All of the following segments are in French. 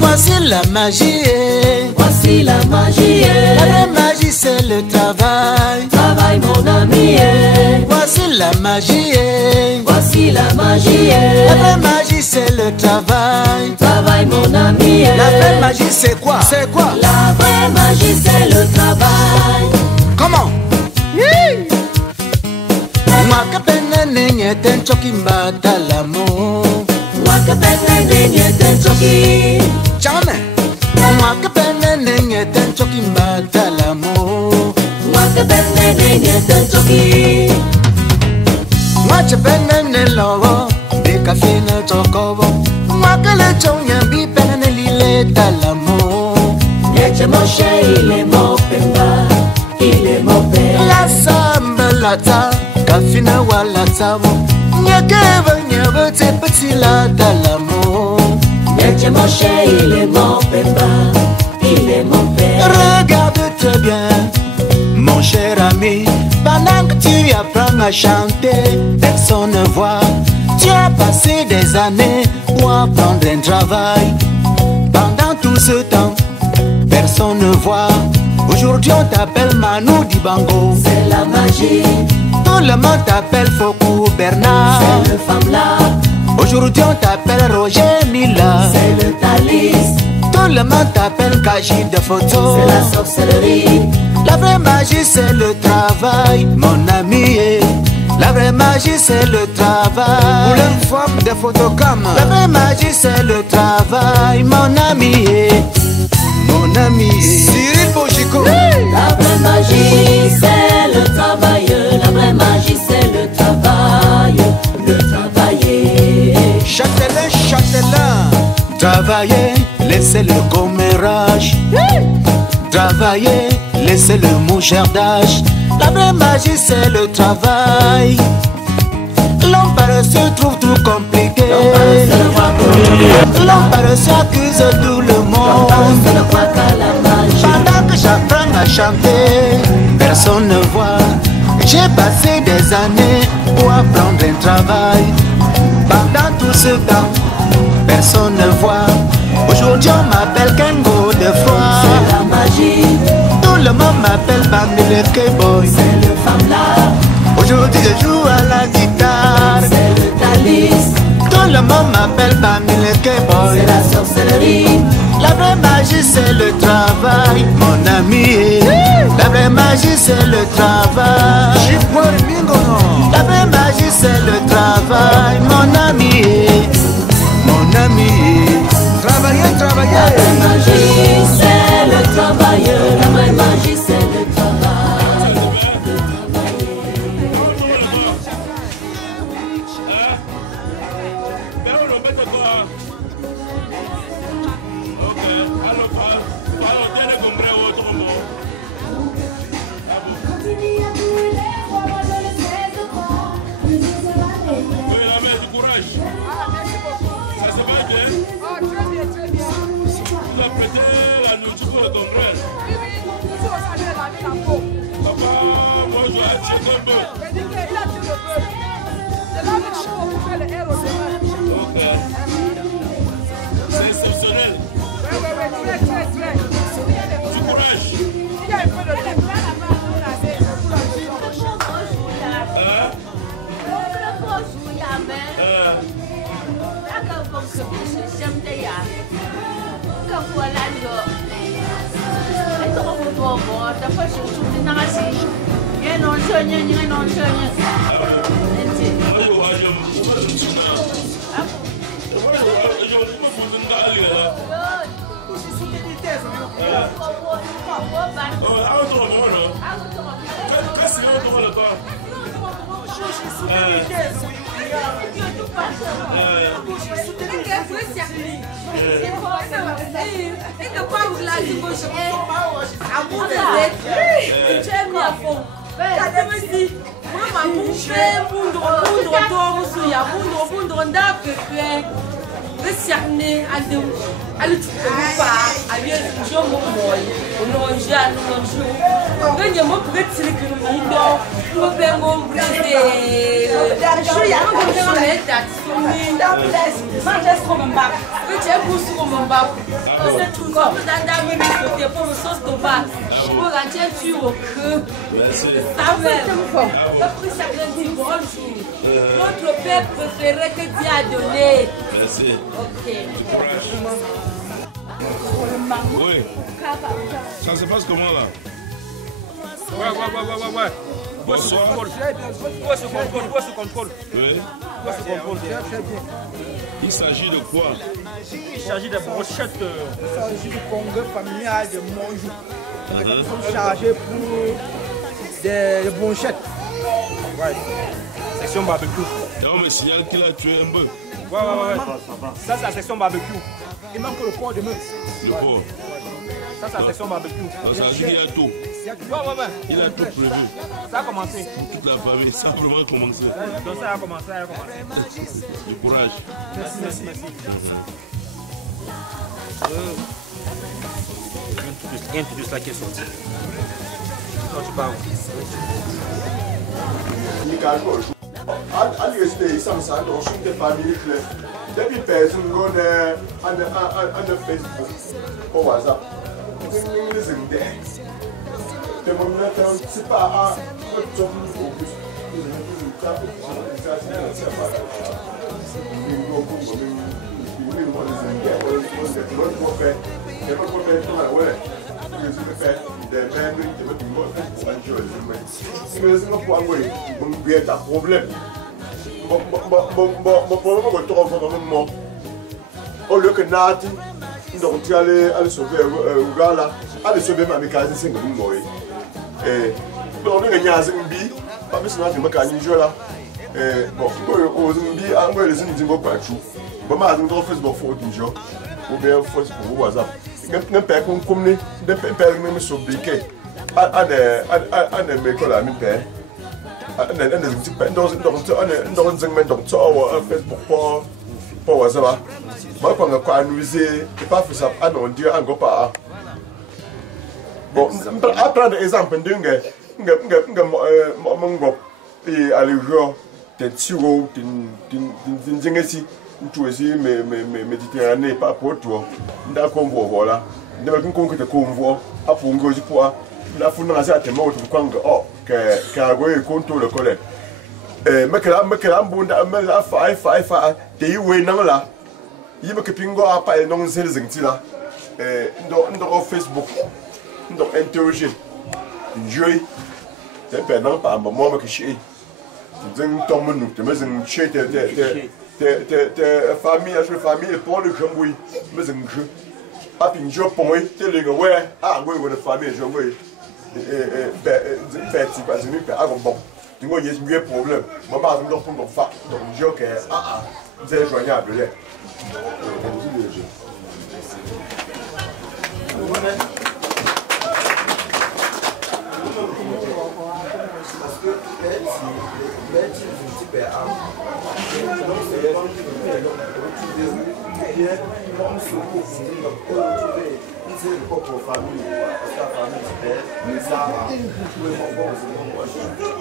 Voici la magie, voici la magie. La vraie magie c'est le travail. Travail mon ami. Voici la magie, voici la magie. La vraie magie c'est le travail. Travail mon ami. La vraie magie c'est quoi? C'est quoi? La vraie magie c'est le travail. Comment? Mwaka nenye tenchoki mbatalamo. Mwaka nenye tenchoki. Jamais. Mwaka nenye tenchoki mbatalamo. Mwaka nenye tenchoki. Mwacha penene lovo, beka fina chokovo. Mwaka le chonya bi penene lile talamo. Yeche Moshe il est mon pemba, il est mon père. La samba lata, kafina walatamo. Nyakeva nyava te petit la talamo. Yeche Moshe il est mon pemba, il est mon père. Regarde très bien, mon cher ami. Pendant que tu apprends à chanter, personne ne voit. Tu as passé des années pour apprendre un travail. Pendant tout ce temps, personne ne voit. Aujourd'hui on t'appelle Manu Dibango. C'est la magie. Tout le monde t'appelle Fokou Bernard. C'est le femme là. Aujourd'hui on t'appelle Roger Mila. C'est le Thalys. Tout le monde t'appelle Kaji de photo. C'est la sorcellerie. La vraie magie c'est le travail, mon ami. La vraie magie c'est le travail. Pour une femme de photocam. La vraie magie c'est le travail, mon ami. Mon ami Cyril Bojico. La vraie magie c'est le travail. La vraie magie c'est le travail. Le travailler. Châtelain, châtelain. Travailler, laissez le commérage. Travailler, laissez le mouchardage. La vraie magie c'est le travail. L'homme paresseux trouve tout compliqué. L'homme paresseux accuse tout le monde. Pendant que j'apprends à chanter, personne ne voit. J'ai passé des années pour apprendre un travail. Pendant tout ce temps, personne ne voit. Aujourd'hui on m'appelle Kengo de foi. C'est la magie. Tout le monde m'appelle Bambi le K-Boy. C'est le femme là. Aujourd'hui je joue à la guitare. C'est le Thalys. Tout le monde m'appelle Bambi le K-Boy. C'est la sorcellerie. La vraie magie c'est le travail, mon ami. La vraie magie c'est le travail. La vraie magie c'est le travail, mon ami. Mon ami. Travailler, travailler. La vraie magie c'est le travail. La vraie magie c'est le travail. C'est exceptionnel. Du courage. cerné à deux, à le trouver pas, à bien je mon boy, on mange à nous manger. Quand il y a mon petit que nous disons, nous faisons mon petit. Je suis à mon mettre à mon bas. Je pousse sur mon bas. On se trouve comme dans la même côté pour le sauce de bas. Pour la tienne sur au creux. Ça même. Après ça grandit bonjour. Notre père préféré que Dieu a donné. Merci. Ok. Oui. Ça se passe comment là? Ouais. Bonsoir. Quoi ce contrôle? Oui. Il s'agit de quoi? Il s'agit de brochettes. Il s'agit du congrès familial de Monjou. Nous sommes chargés pour des brochettes. Ouais. Section barbecue. Et on me signale qu'il a tué un bœuf. Ouais. Ça, c'est la section barbecue. Il manque le porc demain. Le porc. Ça, c'est la section barbecue. Donc ça veut dire qu'il y a tout. Ouais. Il a tout prévu. Ça a commencé. Pour toute la famille. Ça a vraiment commencé. Donc ça a commencé. Du courage. Merci. Introduce la question. Quand tu parles. Al este samsa do sunte family club. Depuis person go there on the Facebook or WhatsApp. Listen there. The moment c'est pas à top focus. Problème. Mon problème est trop au lieu que Nati, donc tu allais sauver Ougala, aller sauver ma mécanique, c'est comme moi. Et donc, on a gagné un zimbi, pas plus que ma mécanique, là. Bon, au zimbi, en vrai, les zimbi vont pas chou. Bon, ma zimbi, on fait ce bon du jour, ou bien Facebook ou WhatsApp. Ne pas comme ne pas même sur briquet. À des mécoles à mi père. Pour WhatsApp. Moi, quand on a amusé, et pas fait ça, on dit encore pas. Bon, à prendre exemple, et à l'heure, des tiros, des Méditerranée, pas pour toi. D'un convoi, voilà. Nous avons conquis le convoi, à Fongo, la fondation a été morte pour que a contrôle le collègue. Mais que la bonne a fait des way non là. Il me pingo a pas et non c'est les là. Dans Facebook, dans interroger. Enjoy. C'est pas non pas moi que je suis. Tu dis ton menu, tu me dis chez tes familles, famille pour le jambouille. Mais c'est un jeu. Pas une job pour moi, tu les ouais, ah oui, votre famille, je vois. Petit pas une paix à bon. Tu vois, il y a un problème. Moi, par exemple, pour mon fa, donc je dis que c'est joignable. Parce que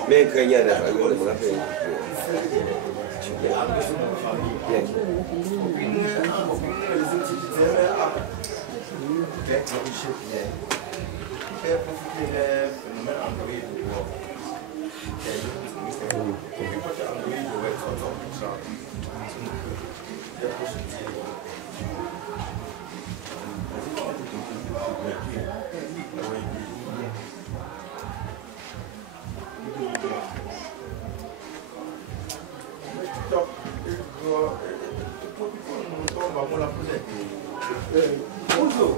mais quand il y a des familles, on a fait bonjour.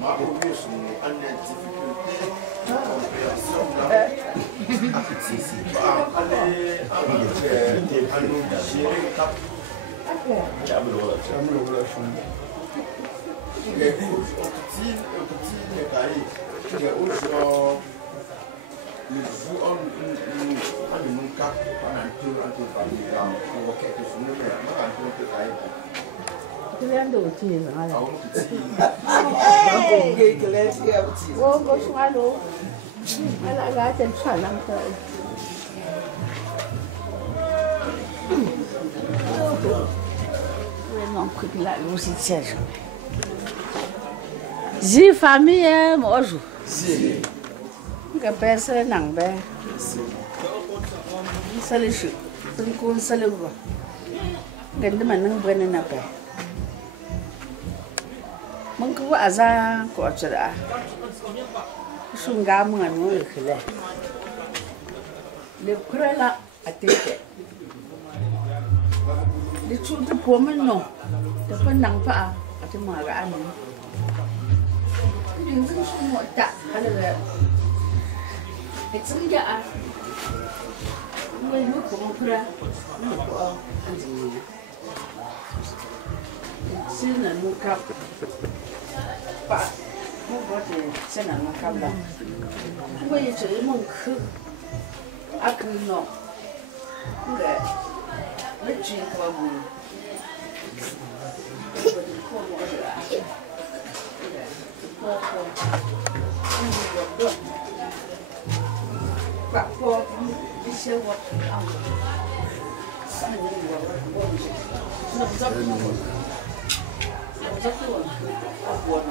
Ma proposition a une difficulté de compréhension là. Kalian tu ciri mana? Oh, kau suka lo. Anak gajah salam tu. Memang kuat lu si ceri. Zi famille moi je. Cái bé sẽ nặng bé. Sẽ lấy sự. Từng con sẽ lấy vào. Gần đó mà nâng bên này bé. Mong cứ vào ra có chỗ đó. Sung gam ngan nó được khile. Le kura la atete. Le chu tu po men no. Te pa nang pa ate ma ga an. Ni zung su mo ta hala ga. Ke zung ya a. Ngoi mu ko mo kura. Ni ko a. Sin na mu kap. Pa. Mo bo te sin na mu kap la. Ngoi je mo khu. A khu no. Ngoi. Nó chuyện qua mùi bạc po đi xe qua ông nó rất luôn buồn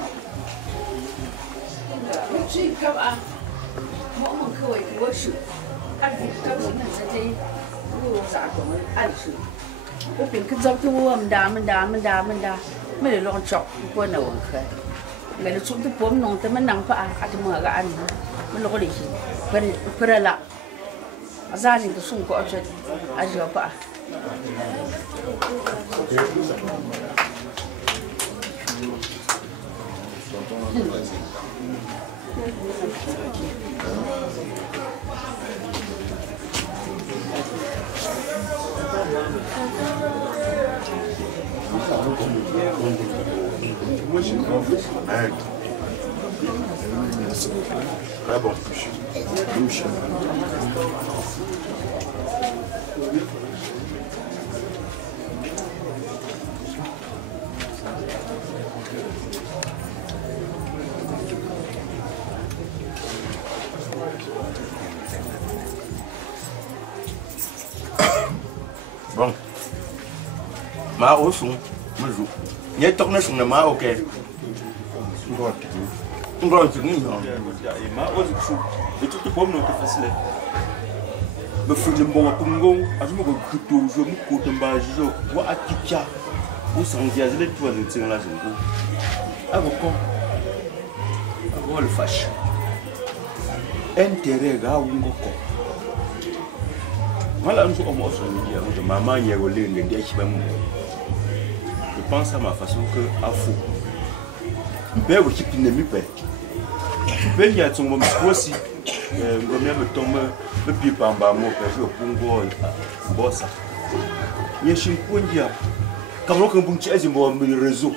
nó chuyện các anh mỗi một khơi của sự ăn thịt các thứ này sẽ đi giả của mình ăn sự cái việc cái dọc tu mình đá mới để lo chọc qua nào khơi người nó xuống tới bốn nòng tới mình nặng phải ăn thì mở cái ăn mình lo đi phải là ra thì tôi xuống qua cho ăn gì phải Ah bon. Bon. Ma au son, me joue. Il y a tourné sur le ma ok. Ngora tuni no. Ma ozi kushu. Etu to bom no to facile. Be fulim bon pungo, azumo go kuto zo mu ko tamba jo wa aticha. Ou sangia zele tu azin tinga la zingo. Aboko. Abo le fash. Intérêt ga wungo ko. Voilà nous sommes au Somalie, de maman y a volé une déchet. Je pense à ma façon que à fou. Ben oui, qui ne m'y paie. Ben il y a ton moment aussi. Combien me tombe le pied par bas mon père au Pongo bossa. Il y a chez Pondia. Quand on compte chez moi mon réseau.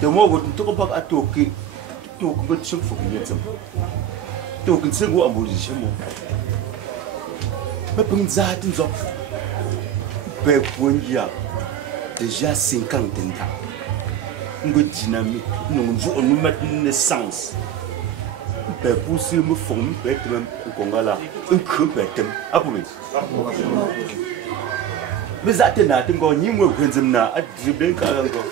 De moi vous ne pas à toquer. Tu peux te chauffer pour y être. Tu peux te sentir en position. Mais pour nous autres, il y a déjà 50 ans. Nous dynamique, nous mettons une sens. Pour ce me forme, même au Congo là, un peu bête. Ah pour moi. Mais ça t'es n'a pas ni moi quand je n'ai à dribbler carrément.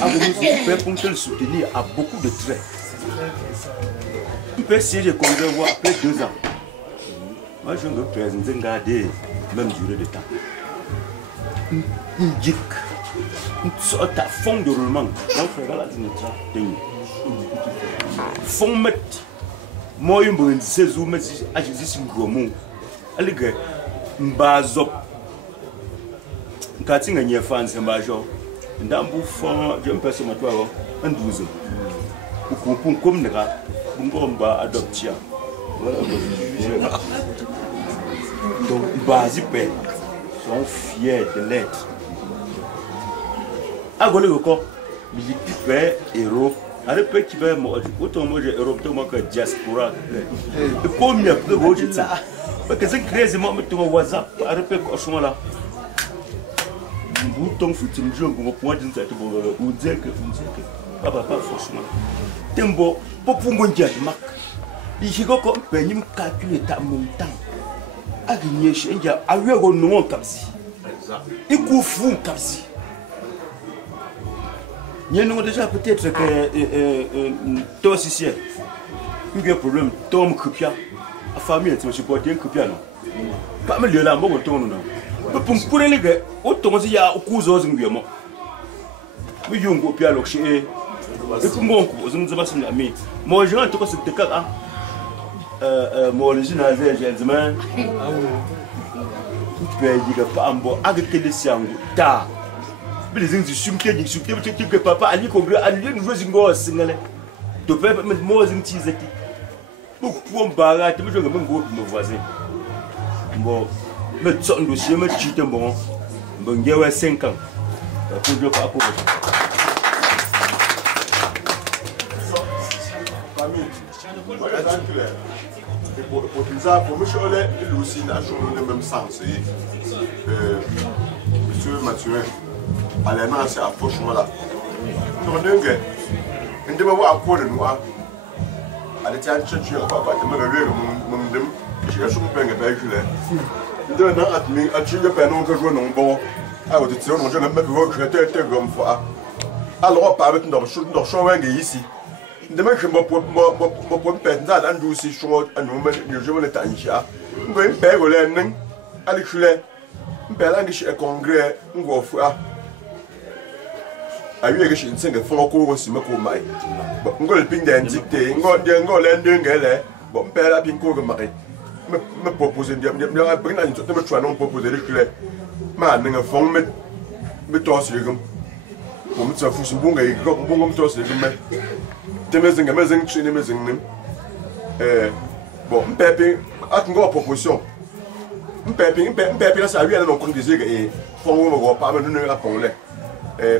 Ah pour nous, pour le soutenir a beaucoup de traits. Il peut essayer de voir après 2 ans. Moi, je me présente garder même durée de temps. Une geek, une sorte de fond de roulement. Donc, regarde la fond met. Moi, je me dis, c'est où, mais je dis, gros mot. Allez, m'bazop. Quand tu as une fan, c'est ma joie. Dans le fond, je me passe ma toile, un 12 ans. Pour comme les gars. Bumba adoptia. Donc, Bazipé sont fiers de l'être. agole ko mi pe héros arpe qui va mo autant moi j'ai héros to mo que diaspora e ko mi pe go jitsa parce que c'est crazy mo to WhatsApp arpe ko so là bouton futi mjo ngo point d'inta to bo ou dire que papa pas franchement tembo popungo ndia mak ichiko ko penyim calculer ta montant aginye shenja awe go no kapsi iku fun kapsi nous déjà peut-être que toi ici il y a un problème toi me copia la famille tu me supporter copia non pas me le là bon ton non pour les gars autant il y a cousin ngiyamo mi yungo pia lokshi et pour mon coup je ne sais pas si mais moi je rentre sur le cas moi origine azé demain tu peux dire pas ambo avec les siangu ta les insultes du sucre que papa ali congrès ali nous zingo singale to peut mettre moi zintize qui pour barat me joga mon voisin bon me son dossier me chite bon ngewe 5 ans pour dire pas pour pour ça pour me choler il aussi n'a dans le même sens monsieur Mathieu allez non c'est approchement là donc dingue ndema wa ko de noa allez tiens tu papa te me réveiller mon dem je suis un peu ngabajule ndena na atmi achiga pe non que je non bon ah vous dites on je ne me veux que te comme fois alors pas avec dans chaud ici ndema je me pète dans un dossier chaud à nous je me le tancha ngoi pe go le nen ali chule mbela ngi shi congrès ngo fois ayi shi nsinga fo ko si mako mai ngo le ping den dicté ngo le ndengele bon mbela ping ko mai me proposer ndiam bring na nto me twa non proposer le chule ma ninga fo me to si gum mo me tsa fu si bunga yi ko bunga me to si gum me temezing chini mezing nim bon mpepe at ngo proposition mpepe la sa wi na non condiser e fo wo go pa me no na pon le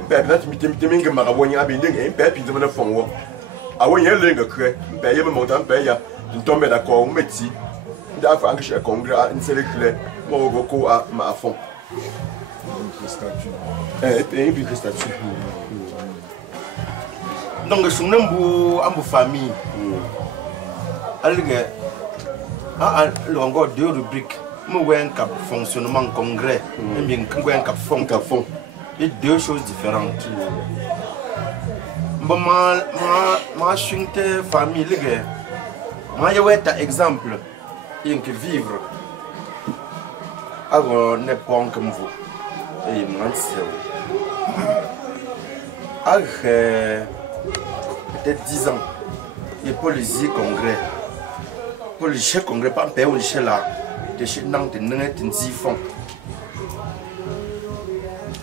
mpepe na timi minga ma go nya bi ndenge mpepe de na fo wo awo ye le nga kre mpepe ye me mo tan mpepe ya ntombe da ko meti nda fa angi she congrès nsele kle mo go ko a ma fond et puis statut donc je suis une famille. Alors, encore deux rubriques. Moi, un cap fonctionnement congrès, et bien un cap fond. Et deux choses différentes. Bon, ma famille, les gars. Moi, je vais un exemple. Il y a que vivre. Alors, n'est pas comme vous. Et moi, c'est peut-être 10 ans. Et pour les congrès, pour les chefs congrès, pas un pays où les chefs là, des chefs n'ont pas de zifon.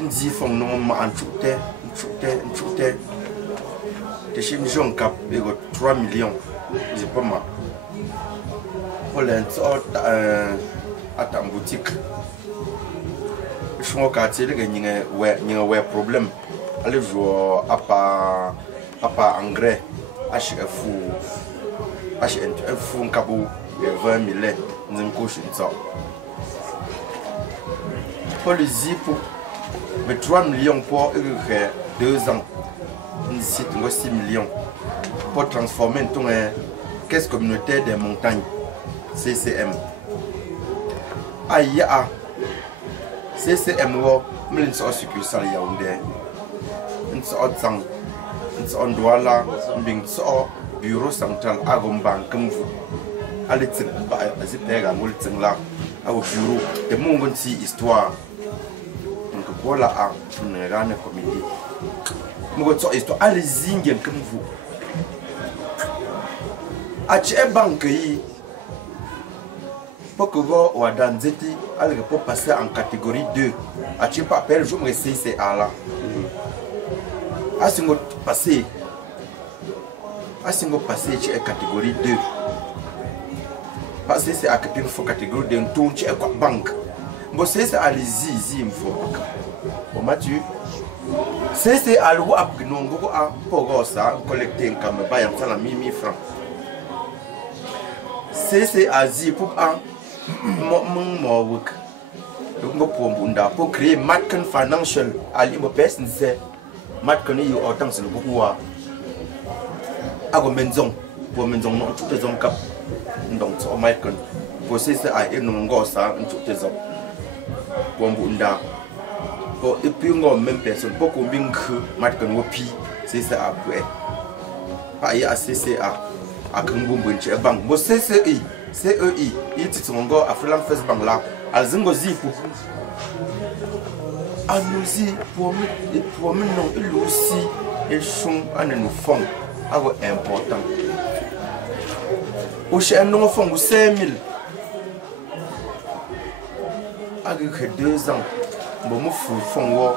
Un zifon, non, un chouté. Des chefs ont cap 3 millions. C'est pas mal. Pour les à ta boutique. Je suis au quartier, il y a un problème. Allez jouer à pas engrais, acheter un fou, un cabot, 20 000 lait, un couche, une sorte. Pour les zippos, mais 3 millions pour 2 ans, un site, 6 millions, pour transformer une caisse communautaire des montagnes, CCM. Aïe, CCM, je ne sais pas ce que ça y a. On doit là, bureau central à Gomban, comme vous. Allez, c'est là, au bureau. Et mon histoire. Donc voilà, on est dans la comédie. Mon histoire, allez-y, comme vous. À chaque banque, pour que vous allez passer en catégorie 2. À chaque papel, je me sais à là. À ce moment passé, tu es catégorie 2. Parce que c'est à catégorie 2, tu es quoi banque. Bon, c'est allez-y, il faut. Bon, Mathieu, C'est à l'eau à Gnongo à Pogosa, collecter un camion, par exemple, 1000 francs. C'est à Zi pour un mon pour créer Matken Financial à l'Imopes, c'est Matken y autant c'est le pouvoir. À la maison, pour maison, non, toutes les hommes cap. Donc, au Matken, pour c'est à une gossa, toutes les hommes. Pour Bunda. Et puis, on même personne, pour qu'on vienne que Matken Wopi, c'est ça après. Pas y a CCA. À Kamboumbunche, Bank, mais CCI, CEI, il est encore à Flan First Bank là, à Zingozi pour. À nous y, pour nous, il aussi, et sont à nous fonds, important. Au chien, nous fonds 5000. Avec 2 ans, bon, nous fonds,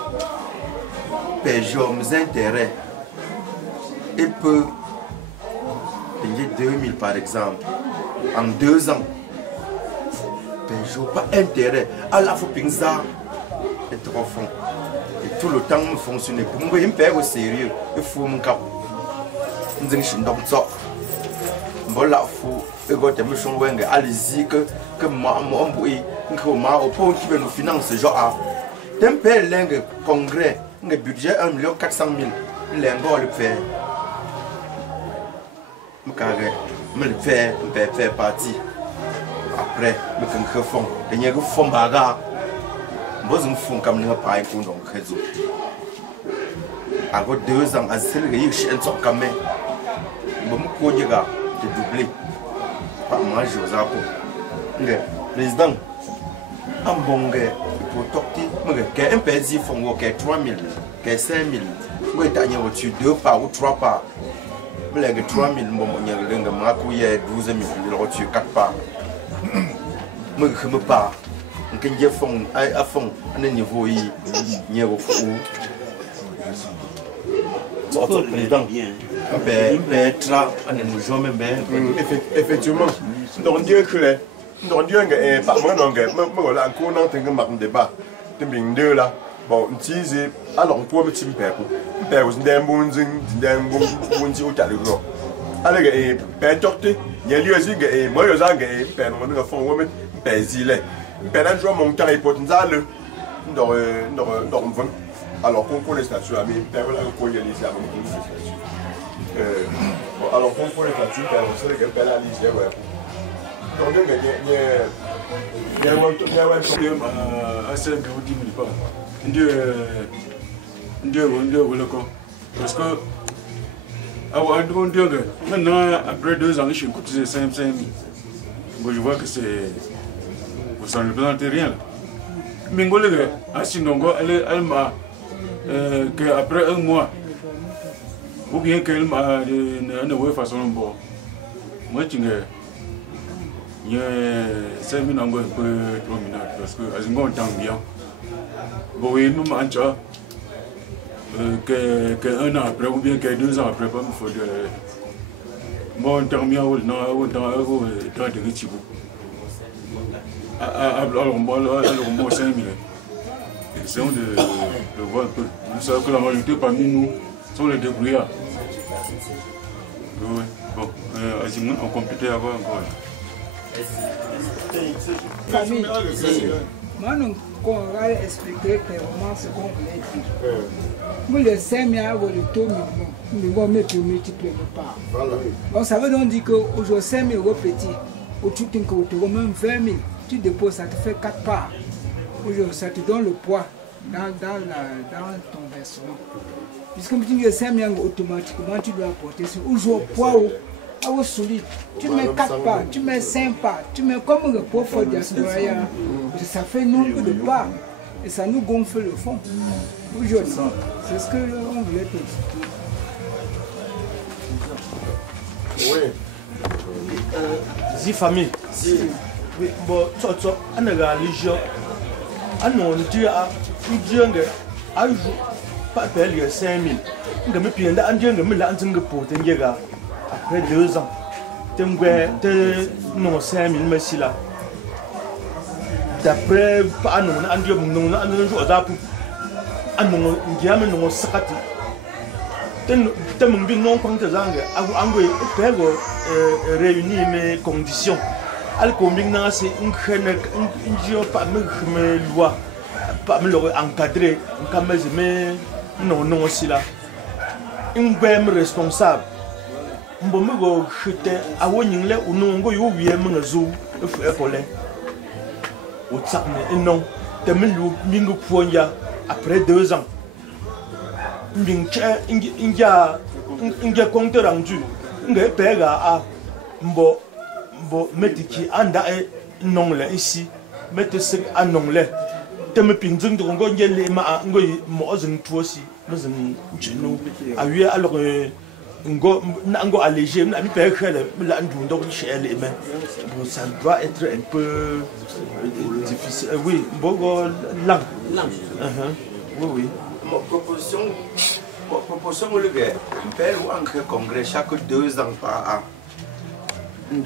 payons mes intérêts, et peu. 2000 par exemple, en 2 ans, je n'ai pas intérêt à la fois pinza et trop fond. Et tout le temps, nous fonctionnons. Pour moi, je suis au sérieux. Il faut mon cap. Je suis dans le top. Voilà, il faut que je me allez-y, que moi, au point qui veut nous financer, genre, d'un pays, le congrès, le budget 1 400 000, il est encore le faire. Je vais faire partie. Après, je vais faire fond. Je vais faire fond baga. Je vais faire comme nous pas un donc réseau. Après 2 ans, à ce que je suis un top comme je vais doubler. Pas moi, je vais le président. Un bon gars pour toquer. Un pays font 3 000, 5 000. Je vais faire 2 pas ou 3 pas. Je vais 3 000, je vais 12 000, je vais 4 pas. Je vais faire pas. Je vais faire fond à un niveau où je vais président. Effectivement. Donc, Dieu que donc Dieu est pas moi non moi là encore non tenir un débat de bien là. Bon, c'est alors pour me timper. Ben vous n'êtes bon au talent. Alors que ben docteur, il y a lieu aussi que moi je sais que ben on a fait on met ben zile. Ben là je mon temps est potentiel dans alors qu'on connaît statut mais ben là qu'on y a les avant qu'on statut. Alors qu'on connaît statut ben on sait que ben là les ouais. Donc il y a un problème à ce que vous dites pas. Parce que maintenant, après 2 ans, je suis cotisé 5 000. Bon, je vois que c'est. Ça ne représente rien. Mais elle m'a. Après 1 mois, ou bien qu'elle m'a une façon bon. Moi, il y a 5 000 encore un peu trop minable parce que je suis bien. Bon, oui, nous mangeons qu'un an après ou bien que 2 ans après, pas il faut de. Bon, on termine au temps de Richibou. Alors, moi, 5 000. Essayons de voir un peu. Nous savons que la majorité parmi nous sont les débrouillards. Oui, bon, on complète avant encore. Camille, moi, on va expliquer clairement ce qu'on voulait dire. Pour les 5 000 de taux nous vont mettre multiplier par. Donc ça veut donc dire qu'aujourd'hui 5 000 petits, au tu as même 20 000, tu déposes, ça te fait 4 parts. Aujourd'hui, ça te donne le poids dans ton versement. Puisque tu as 5 000 automatiquement, tu dois apporter. Aujourd'hui, poids solide. Tu mets 4 parts, tu mets 5 parts, tu mets comme le poids fort de ça fait nombre de parts et ça nous gonfle le fond. Aujourd'hui, c'est ce que on voulait te dire. Oui. Si famille. Oui, bon, ça, on a la religion. On dit à pas payer 5 000. On me paye un dieu, on me l'a entendu pour tenir après 2 ans. Non 5 000 mais si là. D'après pas non, on dit non, on joue à anongo ngiame nongo sakati tem mbing non kwangte zange ango pego réunir mes conditions al combing na c'est une chaîne njio pas me loi pas me le encadrer comme mais non aussi là une bem responsable mbo me go chute awonyingle unongo yo wie me zo fu ekole o tsakne non temelu mingo ponya après 2 ans mbingche ingia compte rendu nge pega a mbo metiki anda non le ici mette se anongle teme pinzung de ngo ngele ma ngo mo ozun tuosi mezun chinu awie alors ngo allégé na mi père khele la ndu ndo chele mais bon ça doit être un peu difficile oui bogo lang oui ma proposition le gars père ou un congrès chaque 2 ans par an nous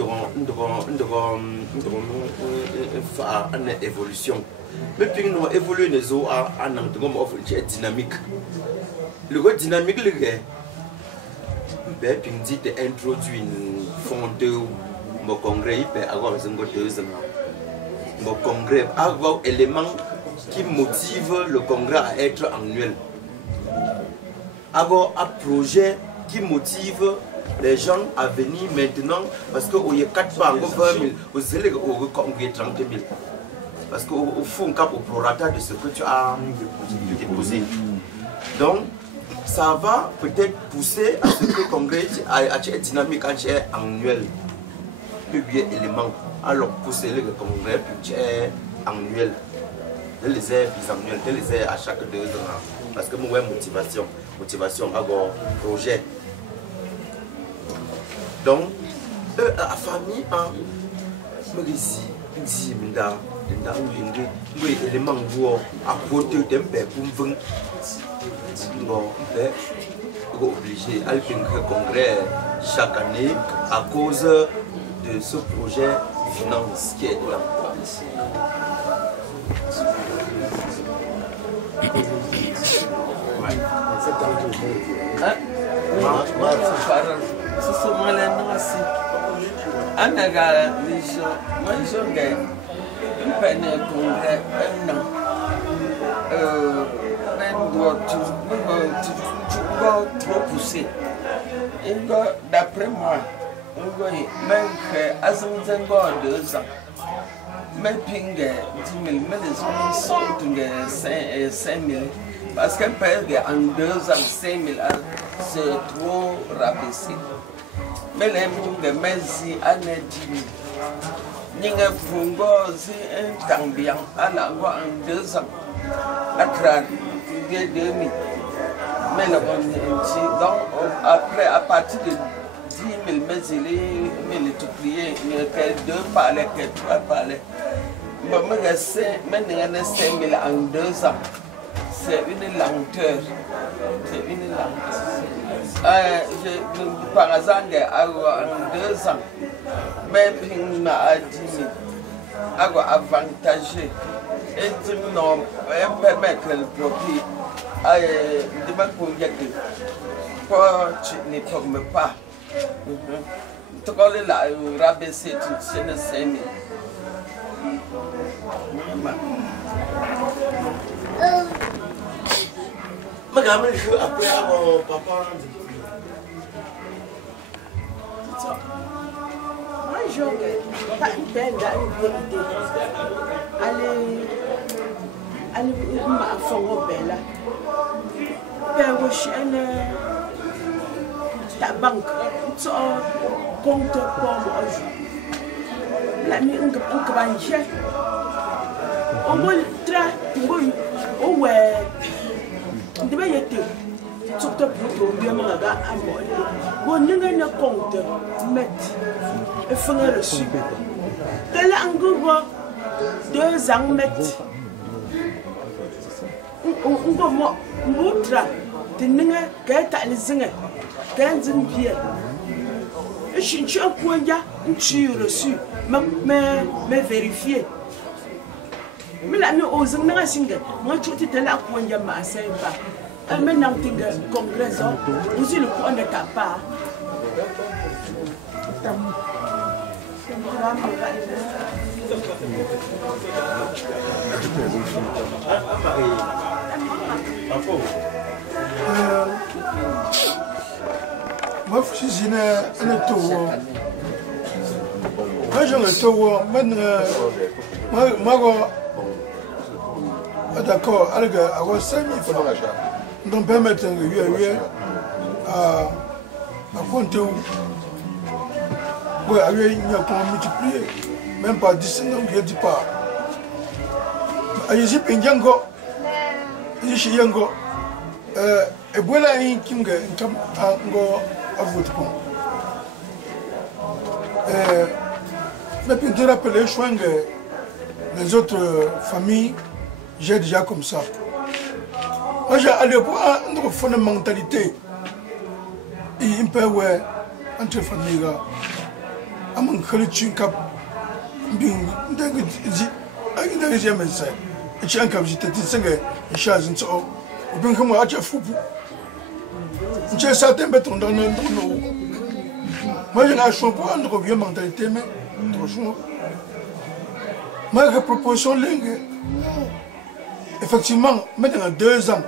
faire une évolution mais puis nous évoluer les eaux en dynamique le dynamique le gars ben puis dit d'introduire une fondée mon congrès il peut avoir 2 ans mon congrès avoir élément qui motive le congrès à être annuel avoir un projet qui motive les gens à venir maintenant parce que il y a 4 fois 20 000 vous allez au congrès 30 000 parce qu'au fond un cap au prorata de ce que tu as déposé donc ça va peut-être pousser à ce que le congrès a une dynamique annuelle publier élément alors pousser le congrès publier annuel de les airs bisannuels de les airs à chaque 2 ans parce que moi motivation à un projet donc la famille a me dit minda oui élément wo à côté d'un père pour bon obligé à faire congrès chaque année à cause de ce projet finance qui est là. trop poussé. D'après moi, même que à 2 ans, mais pingue 10 000, mais les hommes sont 5 000. Parce qu'un père en 2 ans, 5 000 c'est trop rabaissé. Mais les gens mais si en 10 000. Nous avons un temps bien à la voix en 2 ans. À travers 2 000. Mais donc après, à partir de 10 000, mais il est tout plié. Il y a 2 palais, 3 palais. Mais maintenant, 5 000 en 2 ans. C'est une lenteur. C'est une lenteur. Par exemple, en 2 ans, même il m'a dit, avantagé. Et tu me permettre le profit. De ma conjecture. Tu ne formes pas. Tu connais la rabaisser, tu sais, ne sais Madame, je veux appeler à mon papa. Moi, je n'ai pas une belle idée. Allez, ma femme belle. Père, ta banque, tu as compte pour moi. La nuit, on va y on va le ouais. Tu vas y être. Surtout pour bien me regarder à moi. Bon, nous n'avons pas compte. Mettre. Et faire le suivre. De là, on va 2 ans mettre. On va montrer. Tu n'as qu'à les zinguer. Qu'à les zinguer. Et je suis un point de vue reçu. Mais vérifier. Mila mi ozung na singa. Mo chuti tela ko nja ma sai ba. Mais non tinga congrès aussi le point de tapa. Moi je suis un tour. Moi je me tour, moi d'accord, avec avoir 5 000 francs. Donc permettre à compter où il n'y a pas multiplié, même pas 10 ans, il n'y a pas. Je suis Pinjango, je suis Yango, et voilà un king à votre point. Mais puis de rappeler, je crois que les autres familles, j'ai déjà comme ça. Moi, j'ai allé pour une fondamentalité. Il peut ouais entre familles là. À mon collègue cap, bien, j'ai jamais ça. Et j'ai un cap, j'étais dit ça que je suis un peu, ou bien comme moi, j'ai fou. J'ai certains béton dans nos. Moi, j'ai un choix pour une vieux mentalité, mais trop chaud. Moi, la proposition lingue. Effectivement, maintenant 2 ans,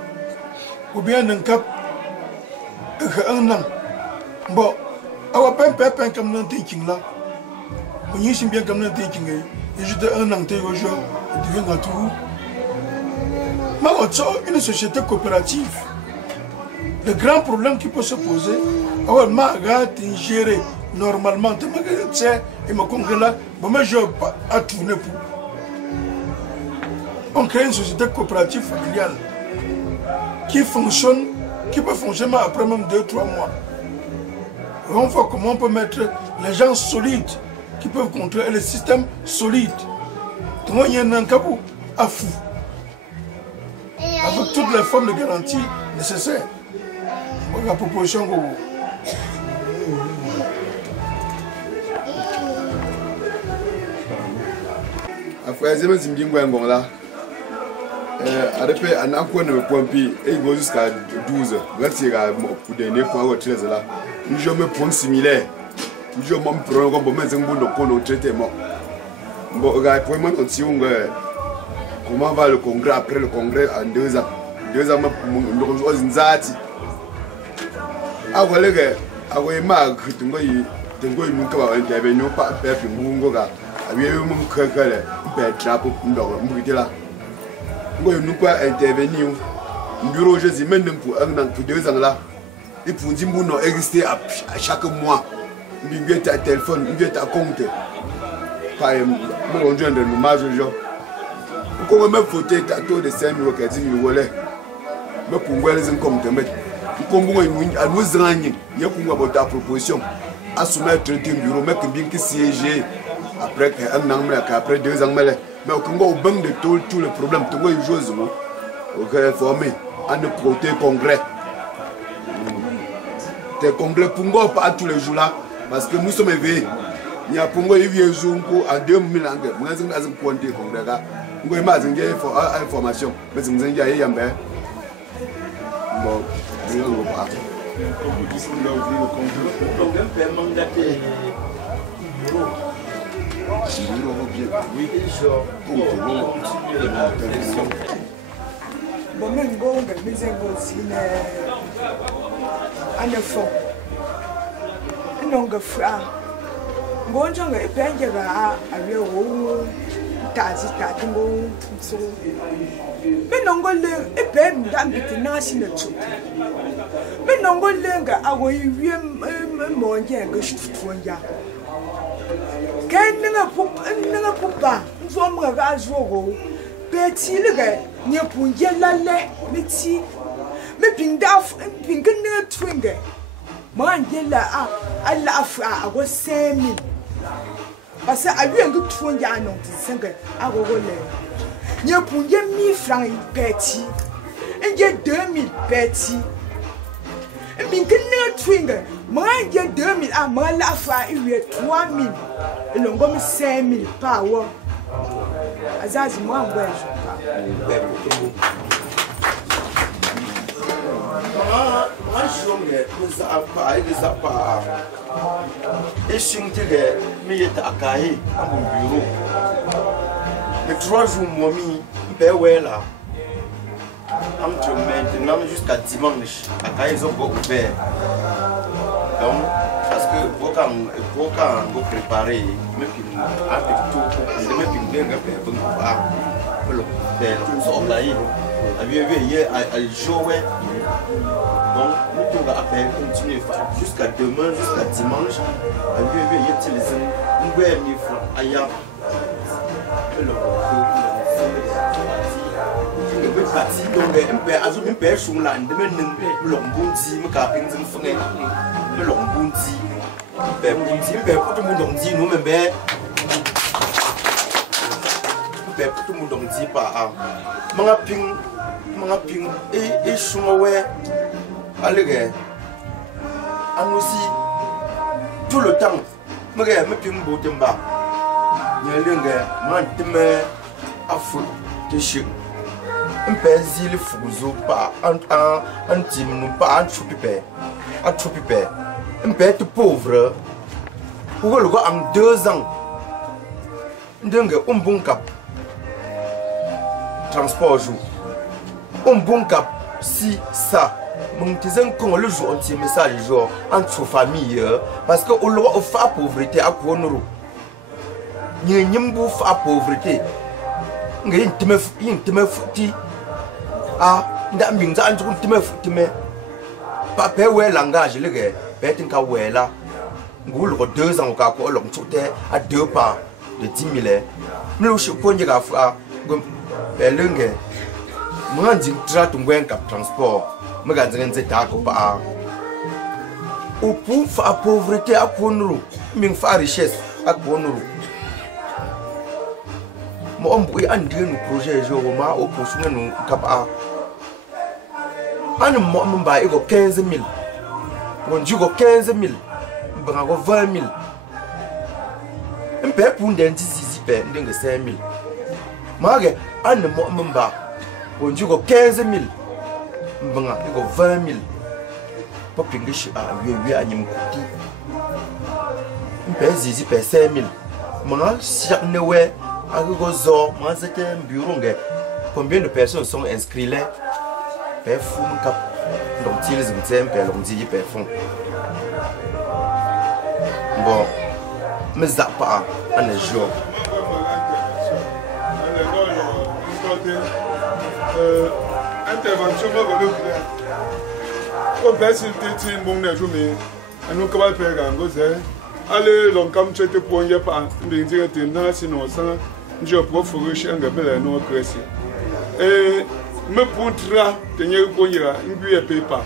ou bien un cap, 1 an. Bon, on va pas comme nous thinking là. On y est bien comme nous thinking. Et juste 1 an, tu es au jour, tu viens à tout. Mais on une société coopérative. Le grand problème qui peut se poser, alors je gérer normalement, tu sais, et ma congrès là, moi je vais pas à tourner pour. On crée une société coopérative familiale qui fonctionne, qui peut fonctionner après même 2-3 mois. Et on voit comment on peut mettre les gens solides qui peuvent contrôler le système solide. Donc il y a un cabou à fou. Avec toutes les formes de garantie nécessaires. La proposition que vous. Après, je me suis dit que après, on a encore un point et il jusqu'à 12. Merci pour donner pour 13 là. Nous avons un point similaire. Nous avons un problème comme ça, nous traitement. Bon, pour moi, comment va le congrès après le congrès en 2 ans? 2 ans, nous avons une zati. Avant les gars, avant les mags, tu vois, nous avons intervenu par père puis Mungoga. Avec mon cœur, père drapeau, nous là. Nous n'avons pas intervenu. Le bureau, je dis maintenant pour 1 an, pour 2 ans là. Et pour dire que nous exister à chaque mois. Nous avons un téléphone, nous avons un compte. Par exemple, nous avons un majeur. Nous avons même fauté un taux de 5 000 ou 10 000 volets. Mais pour voir les incomes de mettre. Nous avons nous rendre. Il y a une proposition. À soumettre un bureau, mais bien que siéger après 1 an, après 2 ans. Mais au Congo, au banc de tous les problèmes, tout le monde est formé à ne côté congrès. Des congrès Pungo pas tous les jours là, parce que nous sommes éveillés. Il y a Pungo et Vieux en 2000 ans. Nous avons pointé congrès là. Nous avons information, mais nous avons dit à Yambe. Bon, nous avons pas. Bon, même bon, mais aussi un effort. Non, que frère. Bon, j'en ai pas de gars à l'euro. Tazi, tatingo, so. Mais non, et ben, d'un petit nasi le truc. Mais non, lenga, à où il vient, mon bien, que je te vois. Quand nous n'avons pas, nous sommes à Zoro. Petit le gars, n'y a pour y aller, mais si. Mais pindaf, pinken ne twinger. Moi, y là, à la fra, à was 5 000. Parce que à lui, un good twin yard, non, c'est à Rogolais. N'y a pour y 1 000 francs petit. Et y a 2 000 petit. Et pinken ne twinger. Moi, y a 2 000, à moi, la fra, il y a 3 000. Et l'on gomme 5 000 par an. Azazi moi ngwe les 3 jours, moi, je là. Entre maintenant jusqu'à dimanche, à ils ont ouvert. Donc, parce que pour quand vous préparez, mais puis avec tout, mais puis bien que vous à jouer. Donc, nous devons continuer jusqu'à demain, jusqu'à dimanche. Donc, un peu à une personne là, une demain, l'on boundi, me capin, me fenêtre, l'on boundi, tout le monde dit, nous, mais tout le monde dit pas. Mga ping, et chouaoué, allez, aussi, tout le temps, me ping boutemba, à fou, de chic. Un pésil le fouzo pas un tim nous pas un choupipé un père pauvre pour le gars en 2 ans donc bon cap transport jour bon cap si ça mon cousin quand le jour entier message jour entre famille parce que au loi of pauvreté à quoi nous n'y n'imbo fa pauvreté ngi intime futi nda mbinza anju time pa pe we langage le ge pe tin ka we la ngulu ko 2 ans ka ko long chute à 2 pas de 10 000 mlo shi ko nyi ga fa gom pe lenge mwanji tratu ngwen ka transport mga nzenze ta ko pa o pou fa pauvreté a konru min fa richesse a konru mo ombu andi no projet jo ma o posunga no kapa an mo mba ego 15 000 bonju go 15 000 mbanga go 20 000 mpe punde ndizizi pe ndenge 5 000 mage an mo mba bonju go 15 000 mbanga ego 20 000 popingishi a wiwi anyim kuti mpe zizi pe 5 000 manga siak newe Agozo, moi c'était un bureau. Combien de personnes sont inscrites là? Perfum cap. Donc ils ont un peu long dit perfum. Bon, mais ça pas un jour. Intervention comme personne t'es bon jour mais nous comment faire gangoze. Allez, l'on comme tu te poignes pas, bien dire que non, sinon ça, je peux faire chier un gabelle non cressé. Et me pointra, tenir poignet, une buée pépa.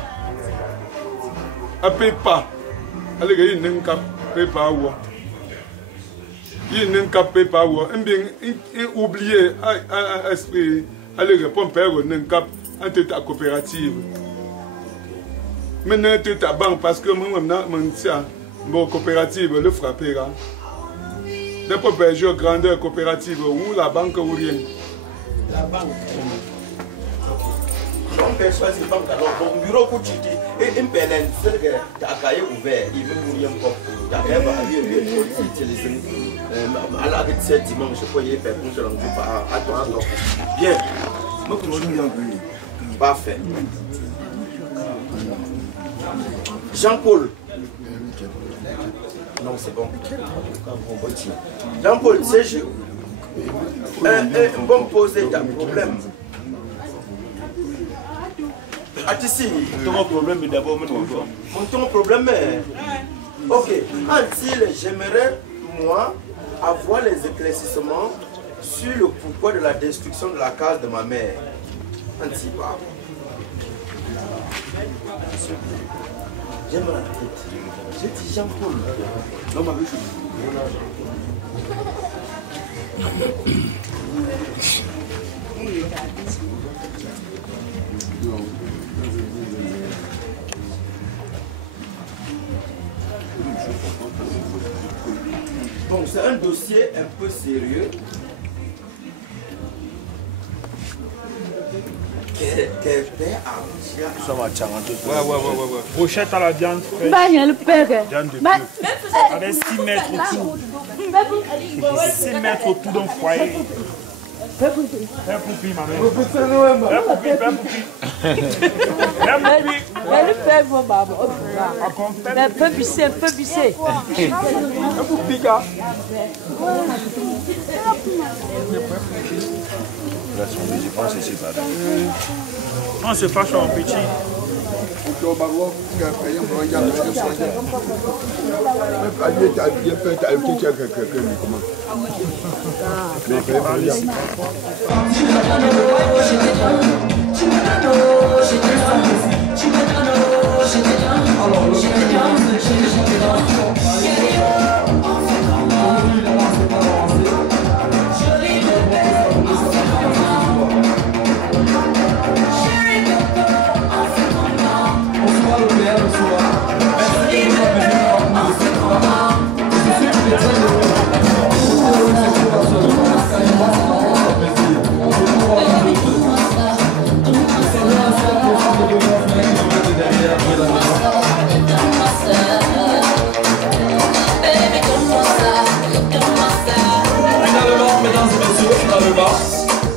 A pépa, allez, il n'y a qu'à pépa ou. Il n'y a qu'à pépa ou. Un bien oublié, à esprit, allez, répondre, père, il n'y a qu'à un tête à coopérative. Maintenant, tête à banque parce que moi, mon tien. Bon, coopérative, le frappera. N'importe quelle grandeur coopérative, ou la banque ou rien. La banque. On peut choisir la banque. Alors, bon, bureau pour tu dis, et un PLN, c'est que tu as cahier ouvert, il veut mourir un peu. Tu as même utilisé. À la de ce dimanche, je peux y faire pour se rendre à toi. Bien. Parfait. Jean-Paul. Non, c'est bon. Jean-Paul, c'est juste. Bon, poser un problème. Ici, ton problème est d'abord mon problème est. Ok, Antil, j'aimerais, moi, avoir les éclaircissements sur le pourquoi de la destruction de la case de ma mère. Antil, j'aimerais la tête. J'ai dit Jean-Paul. Non, ma vie, Bon, c'est un dossier un peu sérieux. Ça va, tiens, ouais. Brochette à la viande fraîche. Le père. Viande de bœuf. Avec 6 mètres autour. 6 mètres autour d'un foyer. Père Poupi, ma mère. Père Poupi. Le père, mon maman. Un peu bissé. On se fâche en petit.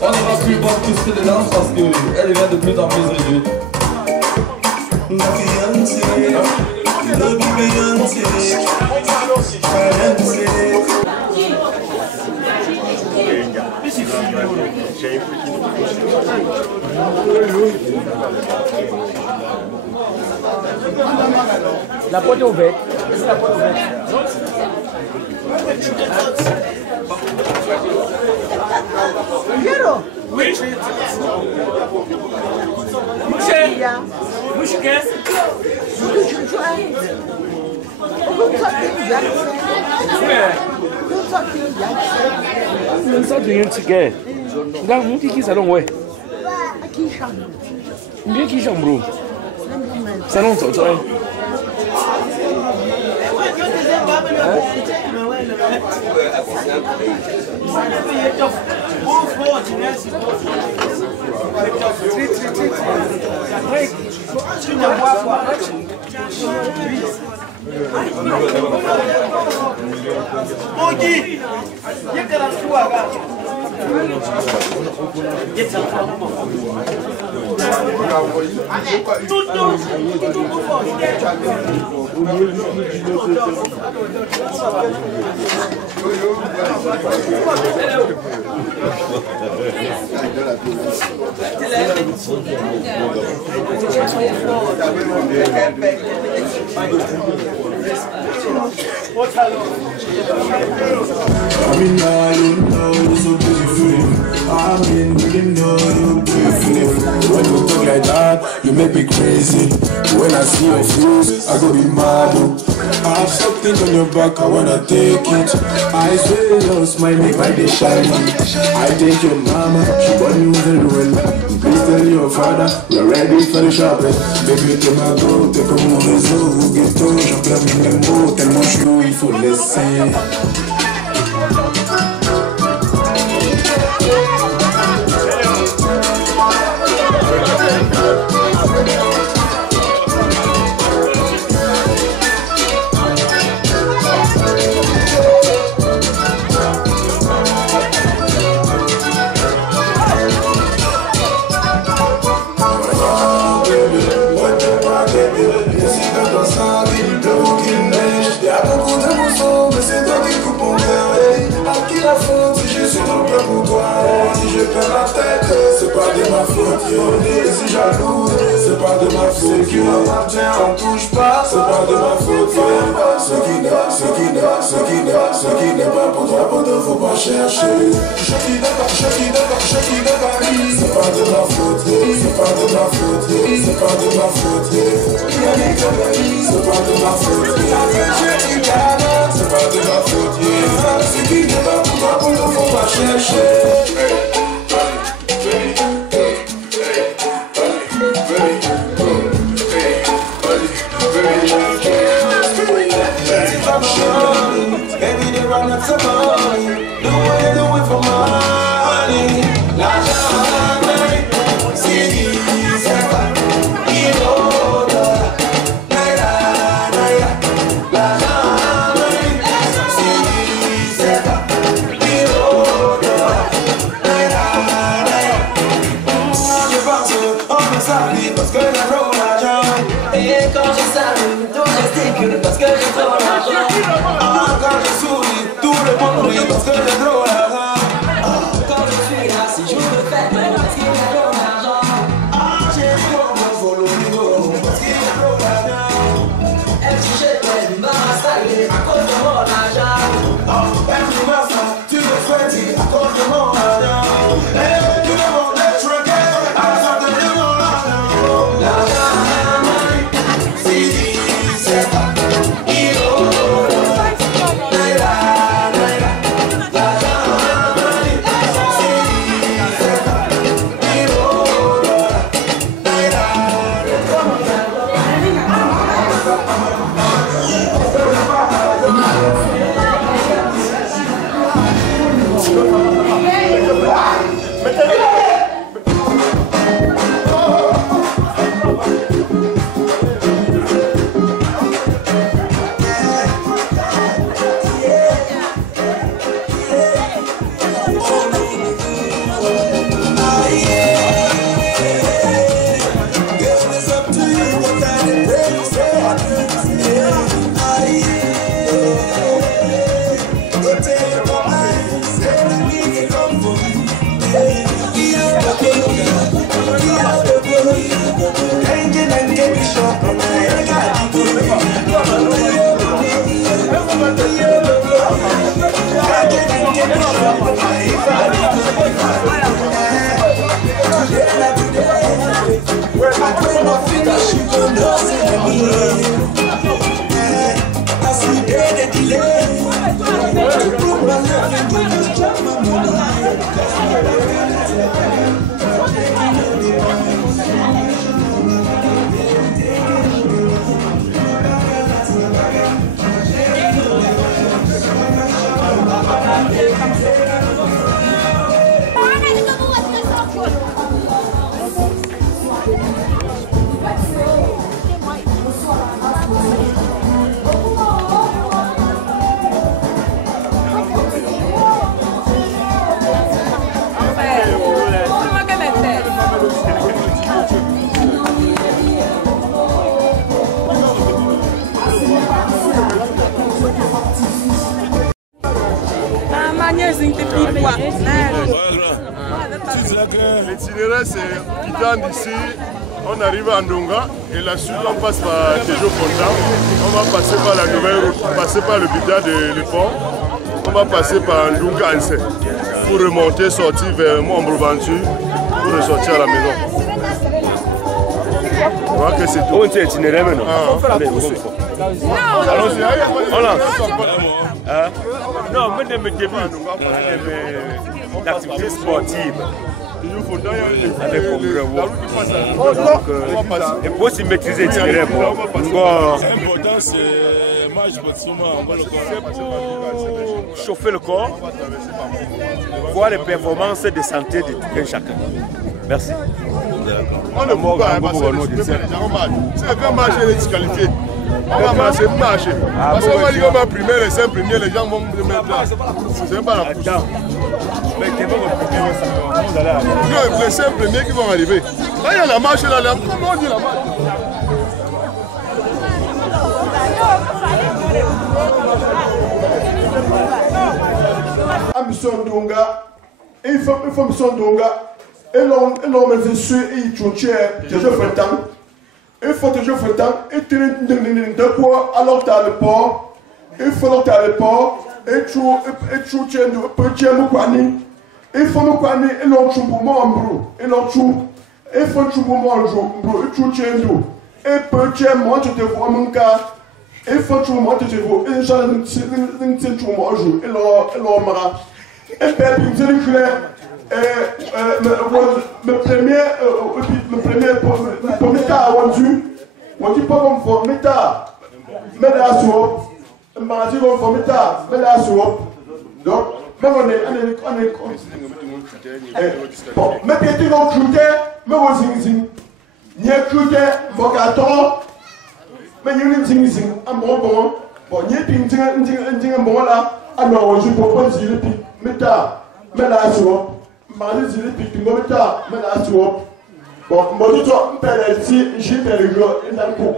On ne va plus voir tout ce que de danse parce qu'elle devient de plus en plus réduite. La porte est ouverte. Est-ce que la porte est ouverte? Piero? Oui. When you talk like that, you make me crazy. When I see your fuse, I go be mad. I have something on your back, I wanna take it. I swear your smile make my day shine. I take your mama, she got you very well. Please tell your father, we're ready for the shopping. Baby, t'es ma go, t'es comme mon réseau. Ghetto, j'en pleure mes mots, tellement je suis, il faut laisser. C'est pas de ma faute, et si jaloux, c'est pas de ma faute. Ce qui m'appartient, on touche pas, c'est pas de ma faute. Ce qui n'est pas pour toi, pour toi, faut pas chercher. Je qui de Paris, c'est pas de ma faute, c'est pas de ma faute, c'est pas de ma faute. C'est pas de ma faute, c'est pas de ma faute. Ce qui n'est pas pour toi, pour toi, faut pas chercher. Baby, they run up some money. Do what you do it for money. La jambe, see L'itinéraire c'est quittant d'ici, on arrive à Ndonga et la suite on passe par Tejo Fonda, on va passer par la nouvelle route, passer par le Bida de l'Epont, on va passer par Ndunga Anse pour remonter, sortir vers Montbreventure pour ressortir à la maison. Je crois que c'est tout. On est itinéraire maintenant. Non, mais je me début d'activité sportive. Il faut aussi maîtriser l'itinéraire. L'important c'est chauffer le corps, voir les performances de santé de tout un chacun. Merci. On ne peut pas passer le c'est un grand marché est disqualifié. On va marcher. Parce qu'on va dire qu'on va primer les 5 premiers, les gens vont me mettre là. C'est même pas la pousse. Les 5 premiers qui vont arriver. Là, il y a la marche là. Comment on dit la marche? Ambition Ndonga. Il faut Mission Ndonga. Et l'on me fait suer et il tue je fais le temps. Il faut que je fasse le temps. Et tu de quoi alors tu as le port. Il faut que tu as le port. Et tu tiens le petit Moukwani. Il faut Moukwani et l'on tue pour moi en brou. Et l'on tue. Il faut que tu pour moi en brou. Et tu tiens l'eau. Et petit moi tu te vois mon cas. Il faut que tu moi tu te vois. Et j'en ai une tu moi en jour. Et l'on m'a. Et puis je dis que le premier tas vendu, on dit pas comme formita, mais la soupe, on dit comme formita, mais la soupe. Donc, même on est bon, mais puis tu vas clouter, mais on zing, n'y a clouté, vocaton, mais il y a une zing, un bon, bon, n'y a un bon là, alors on joue pour pas dire, mais la soupe. Mali zili pipi ngomita mena atuo bon modito mpeleti jipelego indanko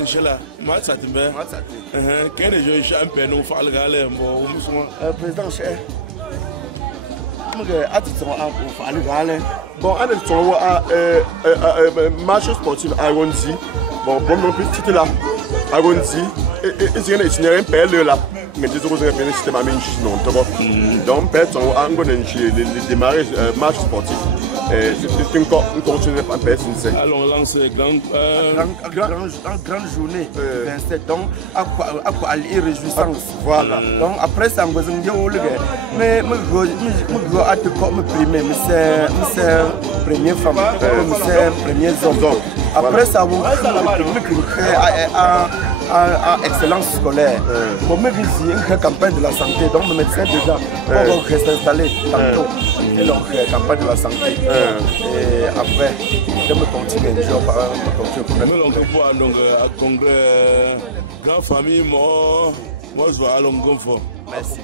Inch'Allah, quel est le champion ou faire le galère? Président cher. Bon, marche sportive à Ronzi. Bon, pour mon petit là, à Ronzi, et c'est un itinéraire là. Mais des autres références, c'était ma main non. Donc, peut-être on a démarrer marche sportive. C'est une continue pas personne. Alors, on lance grande journée, 27 ans, à quoi aller réjouissance. Voilà. Donc, après ça, on va dire, mais je vais comme premier, mais c'est première femme, c'est premier homme. Après ça, on va à excellence scolaire. Pour me visiter une campagne de la santé, donc le médecin déjà pour rester installé tantôt. Et donc campagne de la santé. Et après, je me continue un jour par donc à congrès, grande famille, moi je vais à Longonfort. Merci.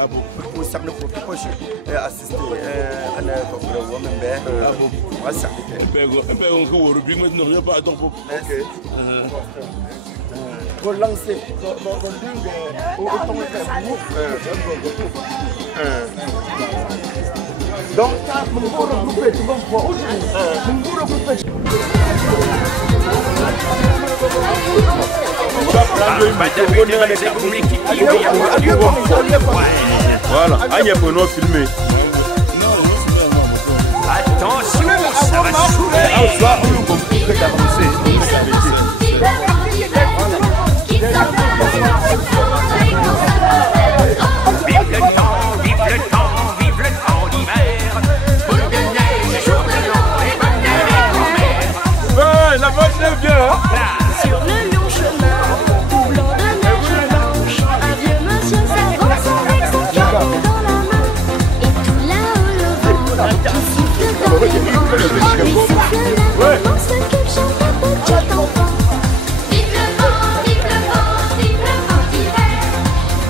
Ah bon? Pour ça, nous pouvons assister à un programme. Ah bon? Ah ça. Pour lancer, donc, mon gros regroupé, tu vas voir aujourd'hui. Mon gros regroupé. Voilà, Agnès pour nous filmer. Attention, ça va vive le temps, vive le temps, vive le temps d'hiver. Boule de neige, jour de l'an et bonne année grand-mère. Ouais, la bonne est bien, hein? Sur le long chemin, tout blanc de neige blanche, un vieux monsieur s'avance avec son chapeau dans la main. Et tout là-haut le vent qui siffle dans les branches, lui siffle la main, ce qu'il chante le petit enfant. Vive le vent, vive le vent, vive le vent d'hiver,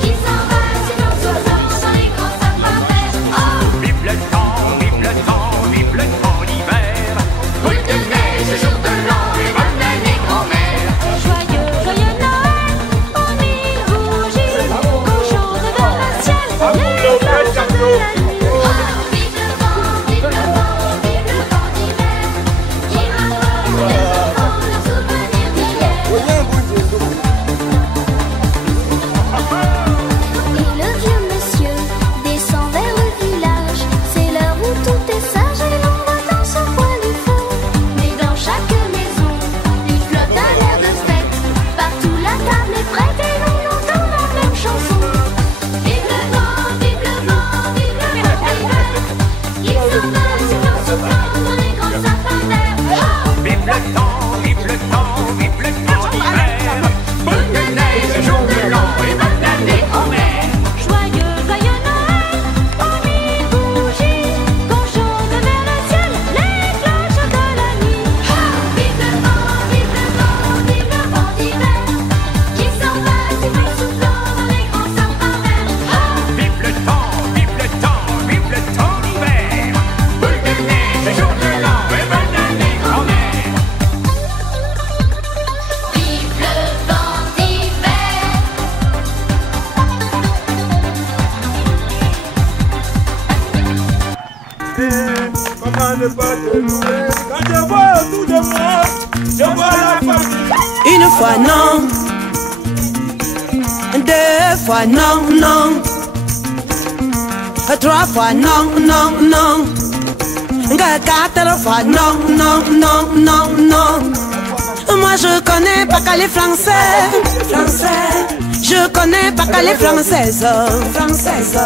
qui s'en va sinon soufflant dans les grands sapins verts. Oh! Vive le temps, vive le temps, vive le temps d'hiver. Boule de neige, jour de l'an et bonne année grand-mère. Joyeux, joyeux Noël, en mille bougies, qu'on chante dans le ciel, les cloches de la nuit. Oh! Vive le vent, vive le vent, vive le vent d'hiver, qui rapporte les enfants leurs souvenirs d'hier. Et le vieux monsieur descend vers le village. C'est l'heure où tout est sage et l'on va dans son coin du feu. Mais dans chaque maison, il flotte un air de fête. Partout la table est prête et l'on entend la même chanson. Vive le vent, vive le vent, vive le vent d'hiver, qui s'envole sinon soufflant dans les grands sapins verts. Oh! Vive le temps, vive le temps, vive le temps d'hiver. Boule de neige, jour de l'an et bonne année grand-mère. Joyeux, joyeux Noël, en mille bougies, qu'on chante vers le ciel, les cloches de la nuit. Oh! Vive le vent, vive le vent, vive le vent d'hiver, qui s'en va sinon soufflant dans les grands sapins verts. Oh! Vive le temps, vive le temps, vive le temps d'hiver. Boule de neige, jour de l'an et bonne année grand-mère. Vive le vent d'hiver. Maman ne pas te louer. Quand je vois autour de moi, je vois la famille. Une fois non, deux fois non, non, trois fois non, non, non, quatre fois non, non, non, non, non. Moi je connais pas qu'à les français, français. Je connais pas qu'à les françaises, françaises.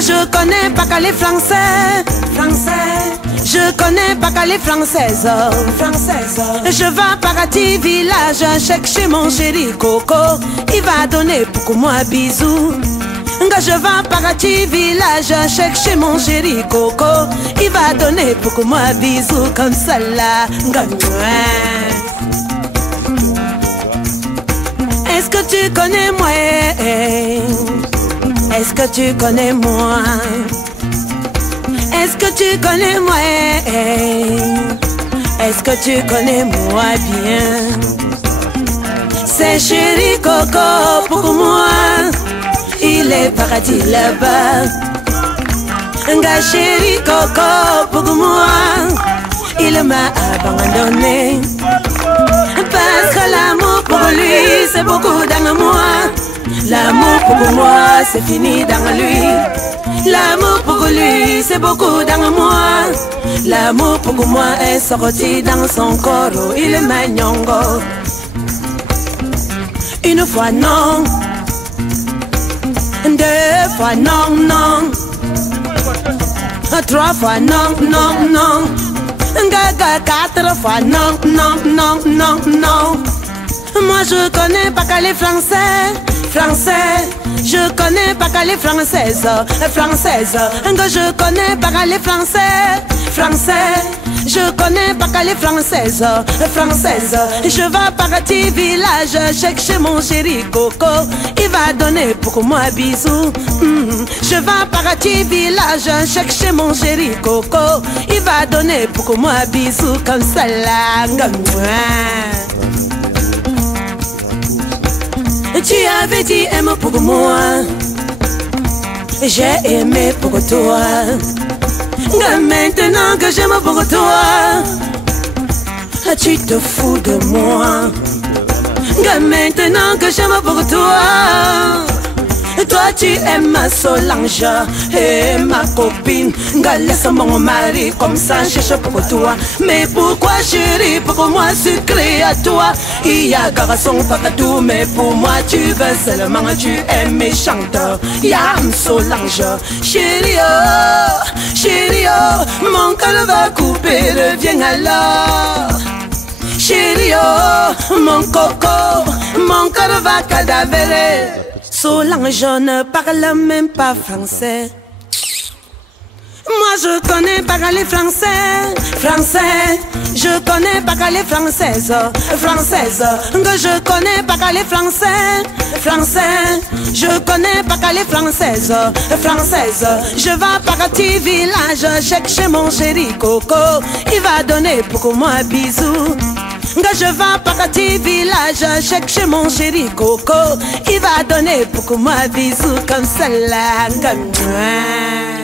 Je connais pas qu'à les français, français. Je connais pas qu'à les françaises, françaises. Je vais à Paradis village, un chèque chez mon chéri Coco. Il va donner pour moi bisous. Je vais à Paradis village, un chèque chez mon chéri Coco. Il va donner pour moi bisous comme ça là. Est-ce que tu connais moi? Est-ce que tu connais moi? Est-ce que tu connais moi? Est-ce que tu connais moi bien? C'est chéri Coco pour moi. Il est paradis là-bas. Nga chéri Coco pour moi. Il m'a abandonné. Parce que l'amour pour lui c'est beaucoup dans moi. L'amour pour moi c'est fini dans lui. L'amour pour lui c'est beaucoup dans moi. L'amour pour moi est sorti dans son corps. Il m'a nyongo. Une fois non, deux fois non, non, trois fois non, non, non, quatre fois non, non, non, non, non. Moi je connais pas qu'à les français, français. Je connais pas qu'à les françaises, françaises. Je connais pas qu'à les français, français. je connais pas qu'elle est française, française. Je vais à Parati village, chez mon chéri Coco, il va donner pour moi bisous. Je vais à Parati village, chez mon chéri Coco, il va donner pour moi bisous comme ça là. Tu avais dit aime pour moi, j'ai aimé pour toi. Maintenant que j'aime pour toi, tu te fous de moi. Maintenant que j'aime pour toi, toi tu aimes ma Solange et ma copine. Laisse mon mari comme ça, cherche pour toi. Mais pourquoi chérie, pour moi sucré à toi? Il y a garçon partout, mais pour moi tu veux seulement, tu es méchante. Y'a Solange, chérie oh, chérie oh, mon cœur va couper, reviens alors. Chérie oh, mon coco, mon cœur va cadavérer. Solange ne parle même pas français. Moi je connais pas qu'elle est français, français. Je connais pas qu'elle est française, française. Que je connais pas qu'elle est français, français. Je connais pas qu'elle est française, française. Je vais à Parati village, chez mon chéri Coco, il va donner pour moi bisous. Que je vais à Parati village, chez mon chéri Coco, il va donner pour moi bisous comme ça là, comme moi.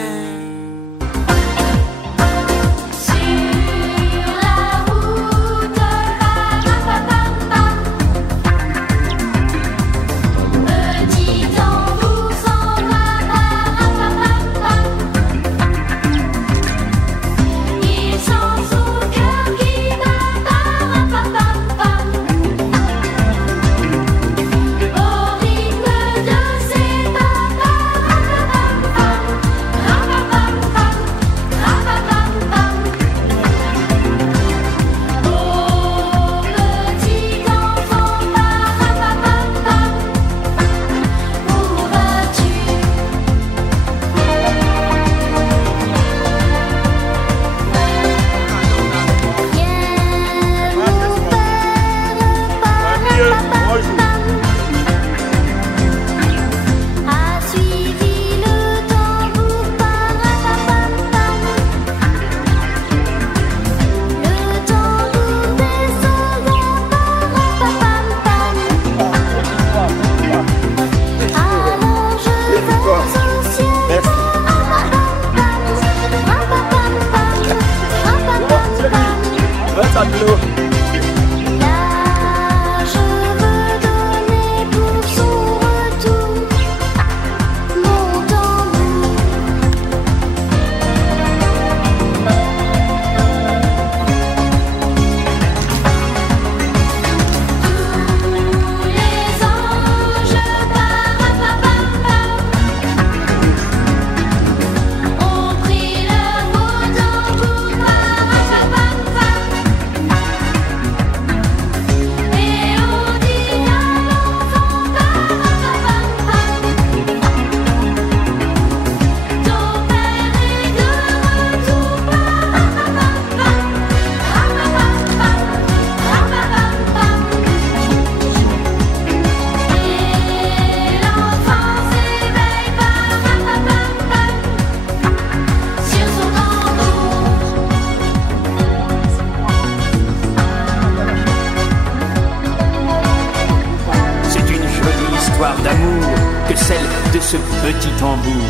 Ce petit tambour.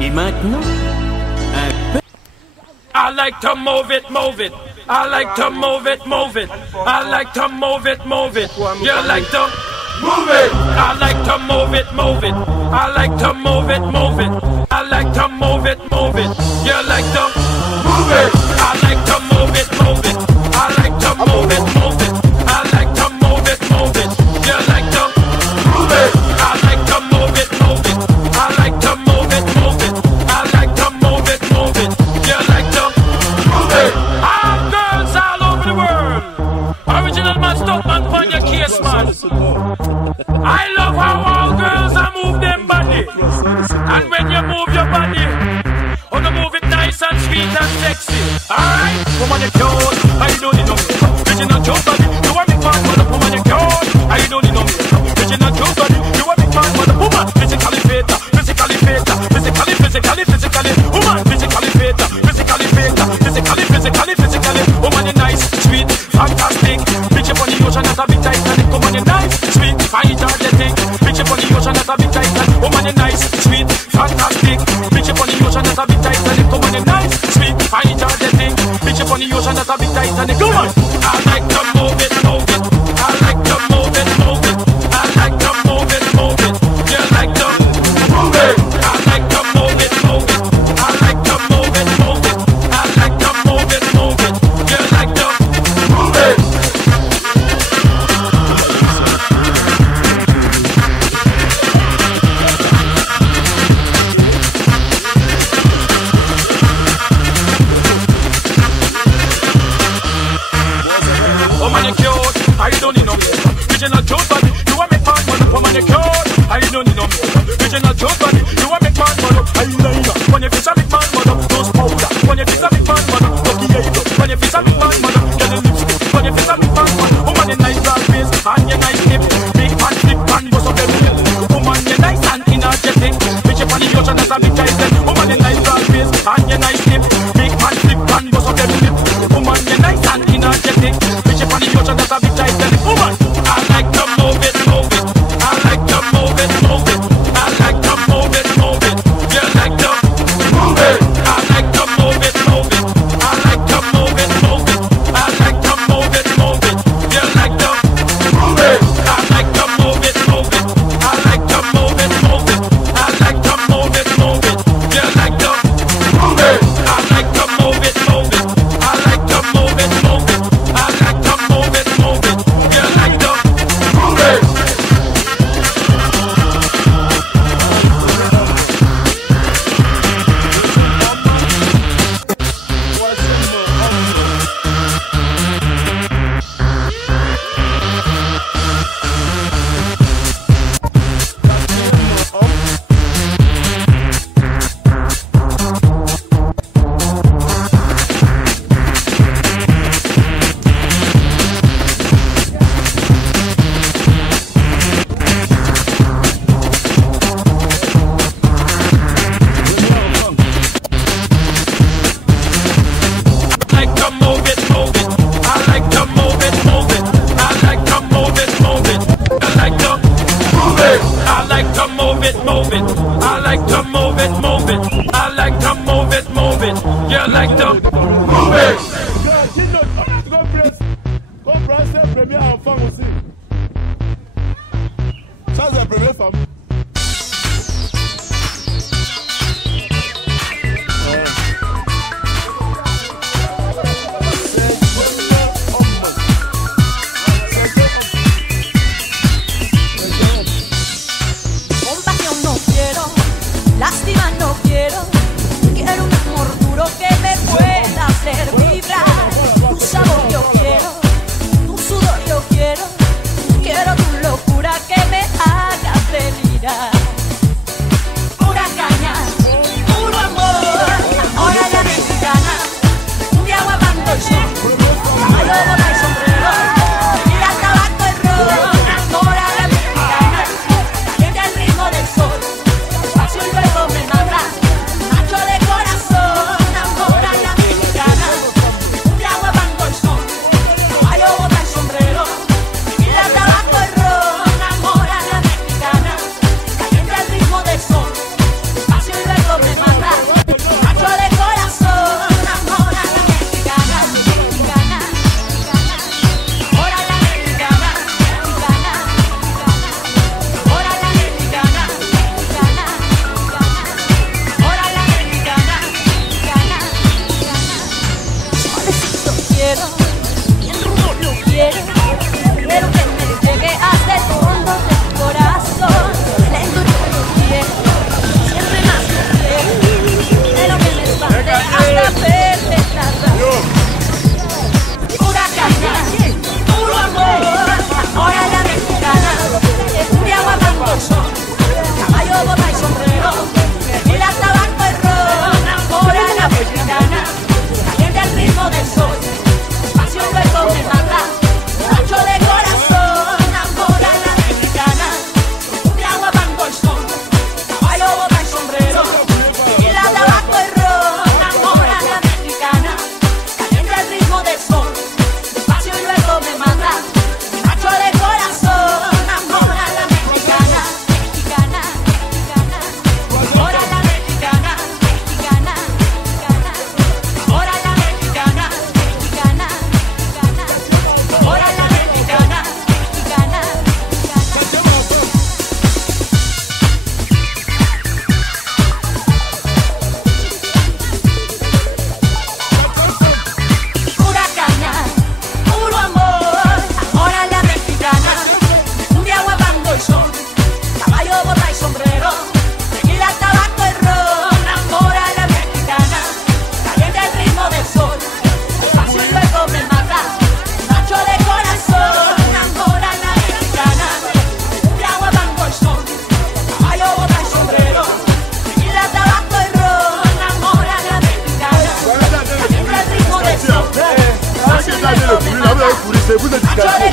Et maintenant, un peu. I like to move it, move it. I like to move it, move it. I like to move it, move it. You like to move it. I like to move it, move it. I like to move it, move it. I like to move it, move it. You like to move it. I like to move it, move it. I like to move it, move it. I like to move it, move it. You like to move it. I like to move it, move it. I like to move it, move it. I like to move it, move it. You like to move it. All girls all over the world. Original man, stop man, pon your case, man. I love how all girls are move them body. And when you move your body, you move it nice and sweet. neat and sexy. Alright, woman you cute, I don't need no makeup. Bitch you not joke body, you want me man, but woman you cute, I don't need no makeup. Bitch you not joke body, you want me man, but woman physically fit, physically fit, physically, woman physically fit, physically, woman you nice, sweet, fantastic. Bitch you on the ocean at a big Titanic, woman you nice, sweet, fine, energetic. Bitch you on the ocean at a big Titanic, woman you nice, sweet, fantastic. Bitch you on the ocean at a big Titanic, woman you nice, sweet, fine, energetic. Bitch you on the ocean at a big Titanic, woman. I like to move it, move it. I like to move it, move it. I like to move it, move it. You like to move it. I like to move it, move it. I like to move it, move it. I like to move it, move it. You like to move it. Woman you cute, I don't need no makeup. Bitch you not cute body, you want me man man up. Woman you cute, I don't need no makeup. Bitch you not cute body, you want me man man up. Eyeliner, when you fix a big man man up. Nose powder, when you fix a big man man up. Lucky eyebrow, when you fix a big man man up. Get the lipstick, when you fix a big man man up. Woman you nice broad face, and you nice hip. Big man, flip man, bust up them hill. Woman you nice and energetic. Bitch you on the ocean as a big Titan. Woman you nice broad face, and you nice hip. Big man, flip man, bust up them hill. Woman you nice and energetic. Bitch you on the ocean as a big Titan. Woman, I like to move it, move it. I like to move it, move it. I like to move it, move it. You like to move it. I like to move it, move it. I like to move it, move it. I like to move it, move it. You like to move it. I like to move it, move it. I like to move it, move it. I like to move it, move it. You like to move it. I like to move it, move it. I like to move it, move it. I like to move it, move it. You like to move it. Lástima no quiero, quiero un amor duro que me pueda. allez le courir, là, vous allez courir, c'est vous êtes disqualifiés.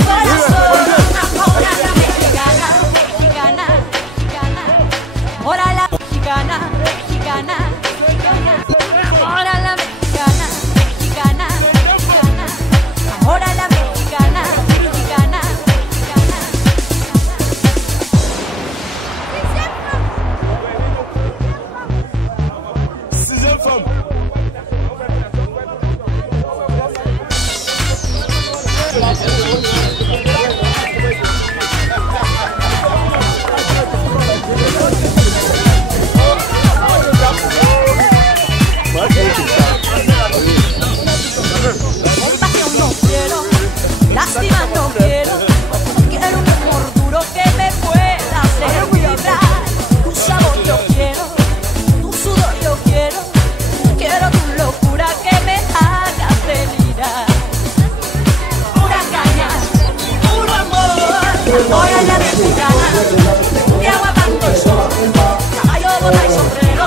Ahora la mexicana, mexicana, ahora la mexicana, mexicana, mexicana, ahora la mexicana, mexicana, mexicana. Sixième femme. Compasión no quiero, lástima no quiero, quiero un amor duro que me pueda hacer vibrar. Tu sabor yo quiero, tu sudor yo quiero, quiero tu locura que me haga delirar. Pura caña, puro amor, ahora la mexicana, de agua tanto el sol, caballo, boda y sombrero,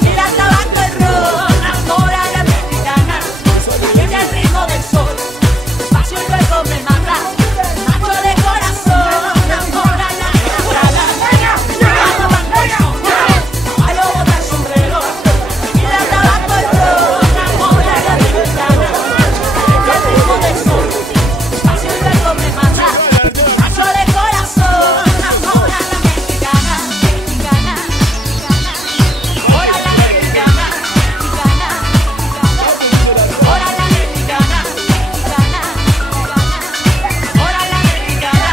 tequila, tabaco y ron, ahora la mexicana, caliente el ritmo del sol, despacio y luego me mata, macho de corazón, ahora la mexicana, de agua tanto el sol, caballo, boda y sombrero, tequila, tabaco y ron, ahora la mexicana, caliente el ritmo del sol, despacio y luego me mata, macho de corazón, ahora la mexicana, mexicana, ahora la mexicana, mexicana, ahora la mexicana, mexicana, ahora la mexicana,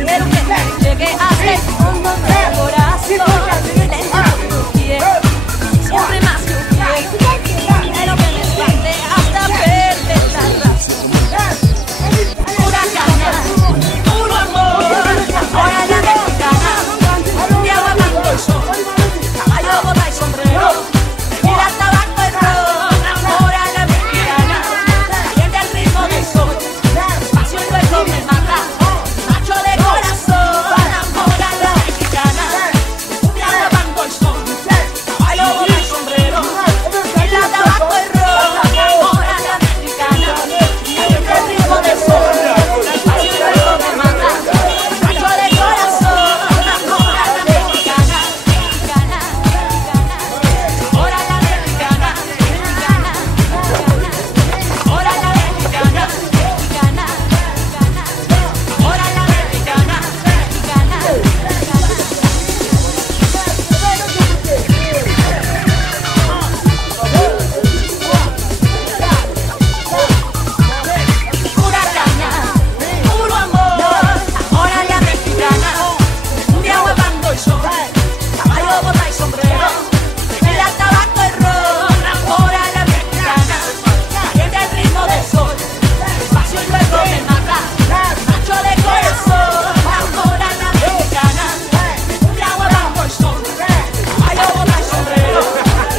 quiero que me llegue hasta el fondo del corazón, lento quiero, siempre más que quiero, quiero que me espante hasta perder la razón. Pura caña, puro amor, ahora la mexicana, de agua tanto el sol, caballo, boda y sombrero, tequila, tabaco y ron, ahora la mexicana, caliente el ritmo del sol, despacio y luego me mata, macho de corazón, ahora la mexicana, de agua tanto el sol, caballo, boda y sombrero, tequila, tabaco y ron, ahora la mexicana, caliente el ritmo del sol, despacio y luego me mata, macho de corazón, ahora la mexicana, mexicana, ahora la mexicana, mexicana, ahora la mexicana, mexicana, ahora la mexicana, pura caña, puro amor, ahora la mexicana, de agua tanto el sol, caballo, boda y sombrero, tequila, tabaco y ron, ahora la mexicana, caliente el ritmo del sol, despacio y luego me mata, macho de corazón, ahora la mexicana, de agua tanto el sol, caballo, boda y sombrero,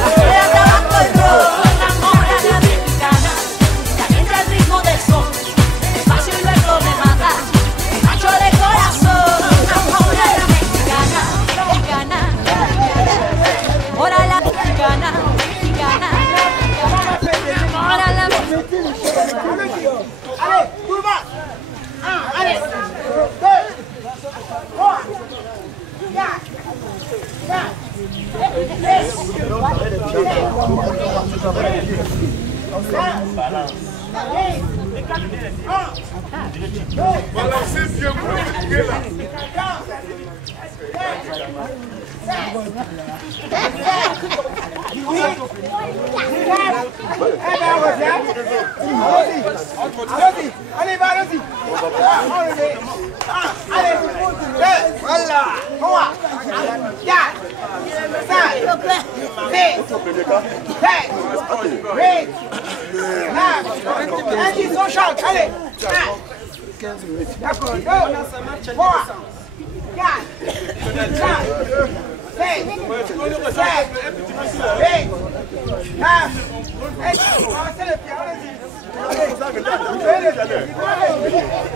tequila, tabaco y ron, ahora la mexicana, caliente el ritmo del sol, despacio y luego me mata, macho de corazón, ahora la mexicana, mexicana, ahora la mexicana, mexicana, ahora la Allez, tout le monde. 1, allez. 2, 3, 4, 5, 6, 7, 8, 9, 10. Balancez bien pour le là. Allez, va, allez-y. Allez, voilà. 3, 4, 5, 6, 7, 8, 9, 10, on chante. Allez, 15 minutes. D'accord, 2, 3, 4, 5, 6, 7, 8, 9, avancez les pieds, allez-y.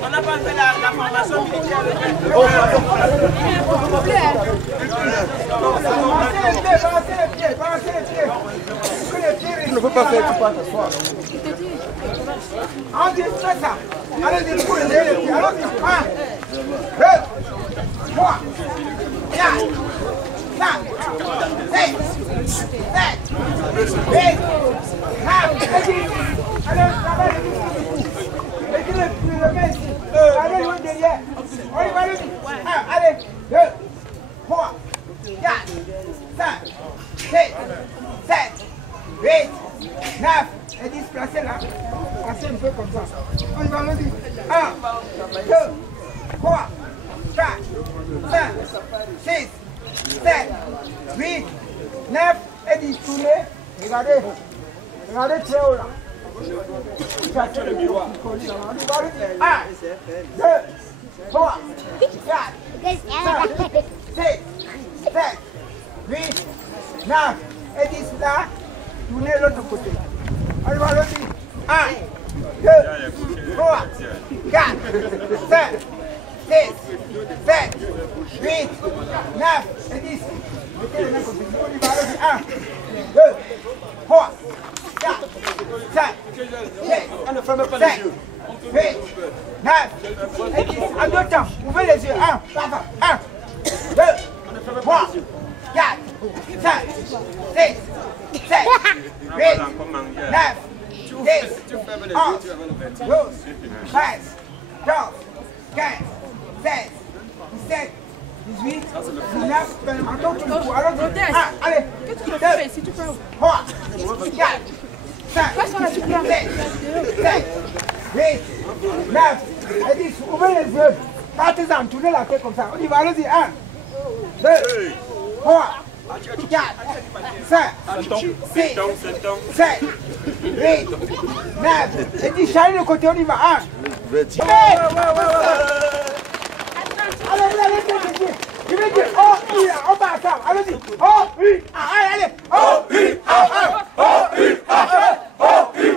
On n'a pas fait la formation militaire. Avancez les pieds, avancez les pieds. faut pas faire, tu peux t'asseoir. On dit ça. Allez, dis pour les pieds. Alors, 1, 2, 3, 4, 5, 6, 7, 8, 9, 10. Allez, travaille. Allez, loin derrière. On y va, allez, 2, 3, 4, 5, 6, 7, 8, 9 et 10. Placez là. Placez un peu comme ça. On y va, allez-y. 1, 2, 3, 4, 5, 6, 7, 8, 9 et 10. Tournez. Regardez. Regardez très haut là. 1, 2, 3, 4, 5, 6, 7, 8, 9 et 10 là. Tournez l'autre côté. Allez, allez-y. 1, 2, 3, 4, 5, 6, 7, 8, 9 et 10. Mettez les mains comme ça. On y va, allez-y. 1, 2, 3, 4, 5, 6, 7, 8, 9 et 10. En deux temps, ouvrez les yeux. 1, 2, 3, 4, 5, 6, 7, 8, 9, 10, 11, 12, 13, 14, 15, 16, 17, 18, 19, 20. Encore tout le coup. Alors, allez. 2, 3, 4, 5, 6, 7, 8, 9 et 10. Ouvrez les yeux. Partez-en, tournez la tête comme ça. On y va, allez-y. 1, 2, 3, 4, 5, 6, 7, 8, 9 et 10. Chacun de côté, on y va. 1, 2, allez, je vais dire, oh, oui, on va ensemble. Allez-y. Oh, oui, allez. Oh, oui, oh, oui, oh, oui,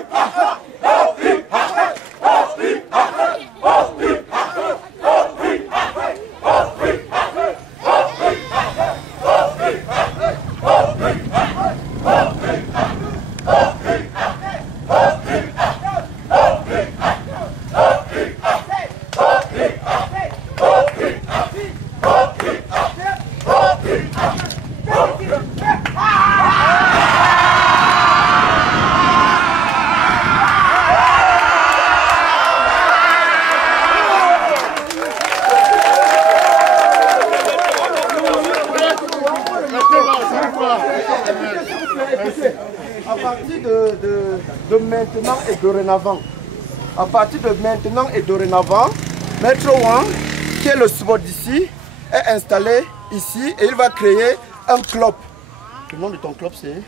À partir de maintenant et dorénavant, Maître Wang, qui est le SWOT d'ici, est installé ici et il va créer un club. Le nom de ton club c'est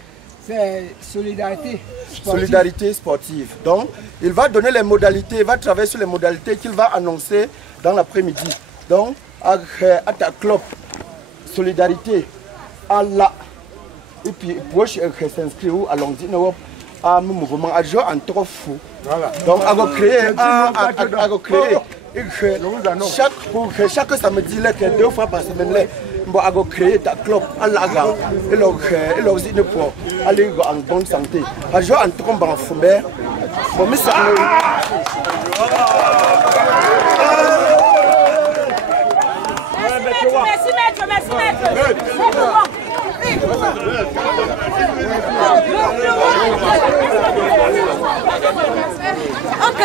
Solidarité Sportive. Solidarité Sportive. Donc, il va donner les modalités, il va travailler sur les modalités qu'il va annoncer dans l'après-midi. Donc, à ta club Solidarité, à la. Et puis, pour s'inscrire à l'Angleterre, à un mouvement adjoint en trop fou. Donc, à créer, chaque samedi, deux fois par semaine, à créer ta club à la gare. Et leur dit pour aller en bonne santé. Adjoint en trop en foubert. Merci maître, merci maître. Ok.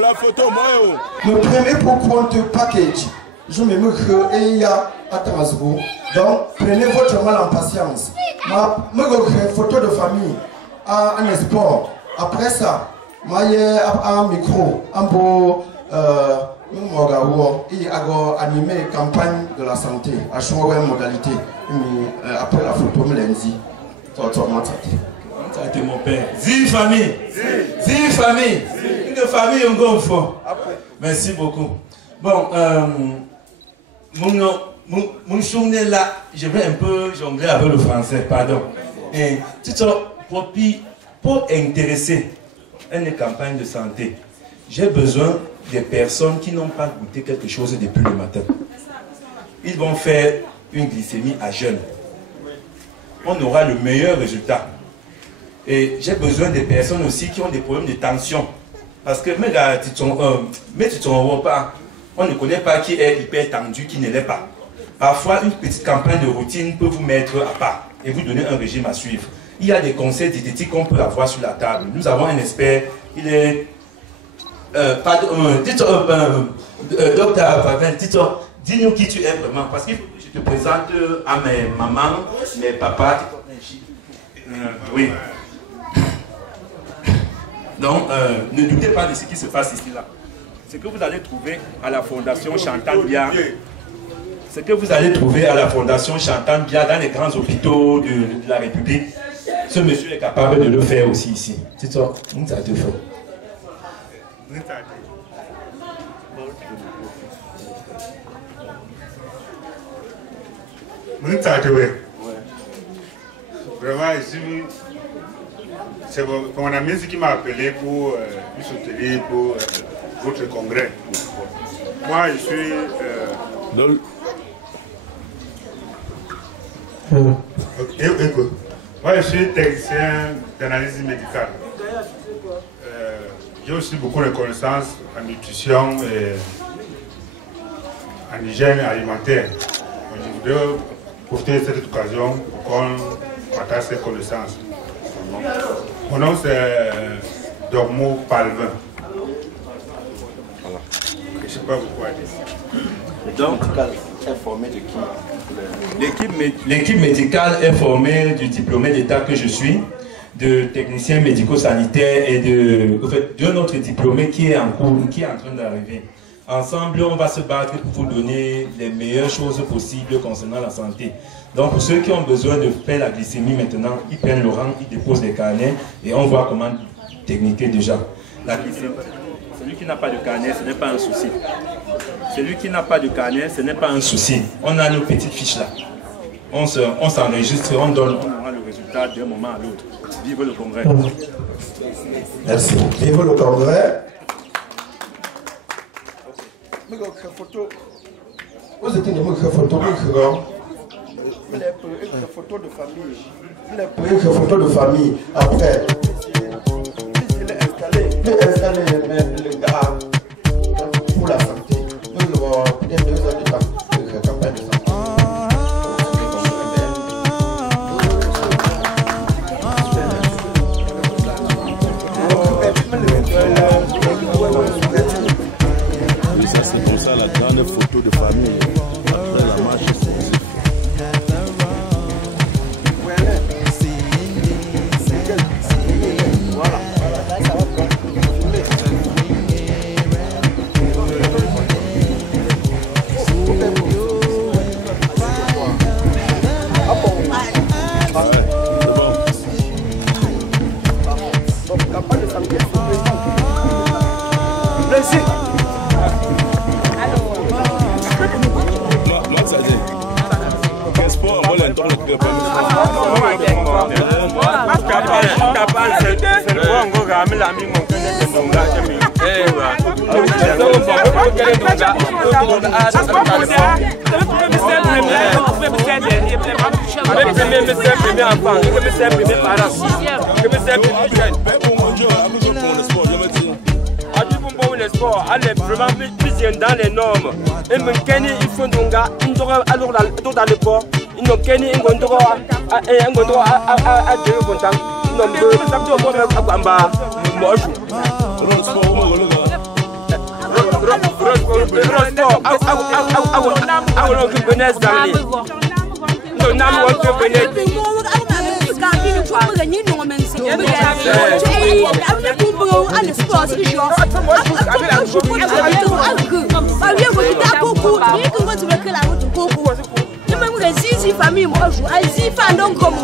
La photo, moi. Le premier pour compte package, je me mets que il y a à Trasbourg. Donc, prenez votre mal en patience. Ma photo de famille, un espoir. Après ça, un micro, un beau il a animé campagne de la santé à chaque modalité. Après la photo, je l'ai dit. Ça a été mon père. Zi famille. Zi famille. Une famille encore fort. Merci beaucoup. Bon, mon journée là, je vais un peu jongler avec le français, pardon. Et tu te copies pour intéresser une campagne de santé, j'ai besoin des personnes qui n'ont pas goûté quelque chose depuis le matin. Ils vont faire une glycémie à jeûne. On aura le meilleur résultat. Et j'ai besoin des personnes aussi qui ont des problèmes de tension. Parce que mais tu pas, on ne connaît pas qui est hyper tendu, qui ne l'est pas. Parfois, une petite campagne de routine peut vous mettre à part et vous donner un régime à suivre. Il y a des conseils diététiques qu'on peut avoir sur la table. Nous avons un expert, il est... Docteur Pavel, dis-nous qui tu es vraiment. Parce qu'il faut que je te présente à mes mamans, mes papas. Oui. Donc, ne doutez pas de ce qui se passe ici là. Ce que vous allez trouver à la Fondation Chantal Biya, ce que vous allez trouver à la Fondation Chantal Biya dans les grands hôpitaux de la République, ce monsieur est capable de le faire aussi ici. C'est ça, nous allons te faire. Vraiment, ici, c'est mon ami qui m'a appelé pour nous soutenir pour votre congrès. Moi, je suis... Moi, je suis technicien d'analyse médicale. J'ai aussi beaucoup de connaissances en nutrition et en hygiène alimentaire. Donc, je voudrais profiter de cette occasion pour qu'on partage ces connaissances. Mon nom c'est Dormo Palvin. Voilà. Je ne sais pas pourquoi dire. Donc, est formée de qui? L'équipe médicale est formée du diplômé d'État que je suis, de technicien médico-sanitaire et de notre diplômé qui est en cours, qui est en train d'arriver. Ensemble, on va se battre pour vous donner les meilleures choses possibles concernant la santé. Donc, pour ceux qui ont besoin de faire la glycémie maintenant, ils prennent le rang, ils déposent des carnets et on voit comment techniquer déjà. La glycémie, celui qui n'a pas de carnet, ce n'est pas un souci. Celui qui n'a pas de carnet, ce n'est pas un souci. On a nos petites fiches là. On s'enregistre, on donne, on aura le résultat d'un moment à l'autre. Vive le congrès. Merci. Vive le congrès. Vous êtes une photo de famille. Une photo de famille. Après, il est installé le gars pour la santé. Nous avons peut-être 2 ans de temps de campagne de santé. Oui, ça c'est comme ça la grande photo de famille. Après la marche explosive. Allez, vraiment plus dans les normes. Et mon Kenny, il faut donc alors dans le port. Ils n'ont Kenny, ils ont droit à Dieu content. Ils n'ont pas de bamba. Moi, famille, moi je suis fan donc comme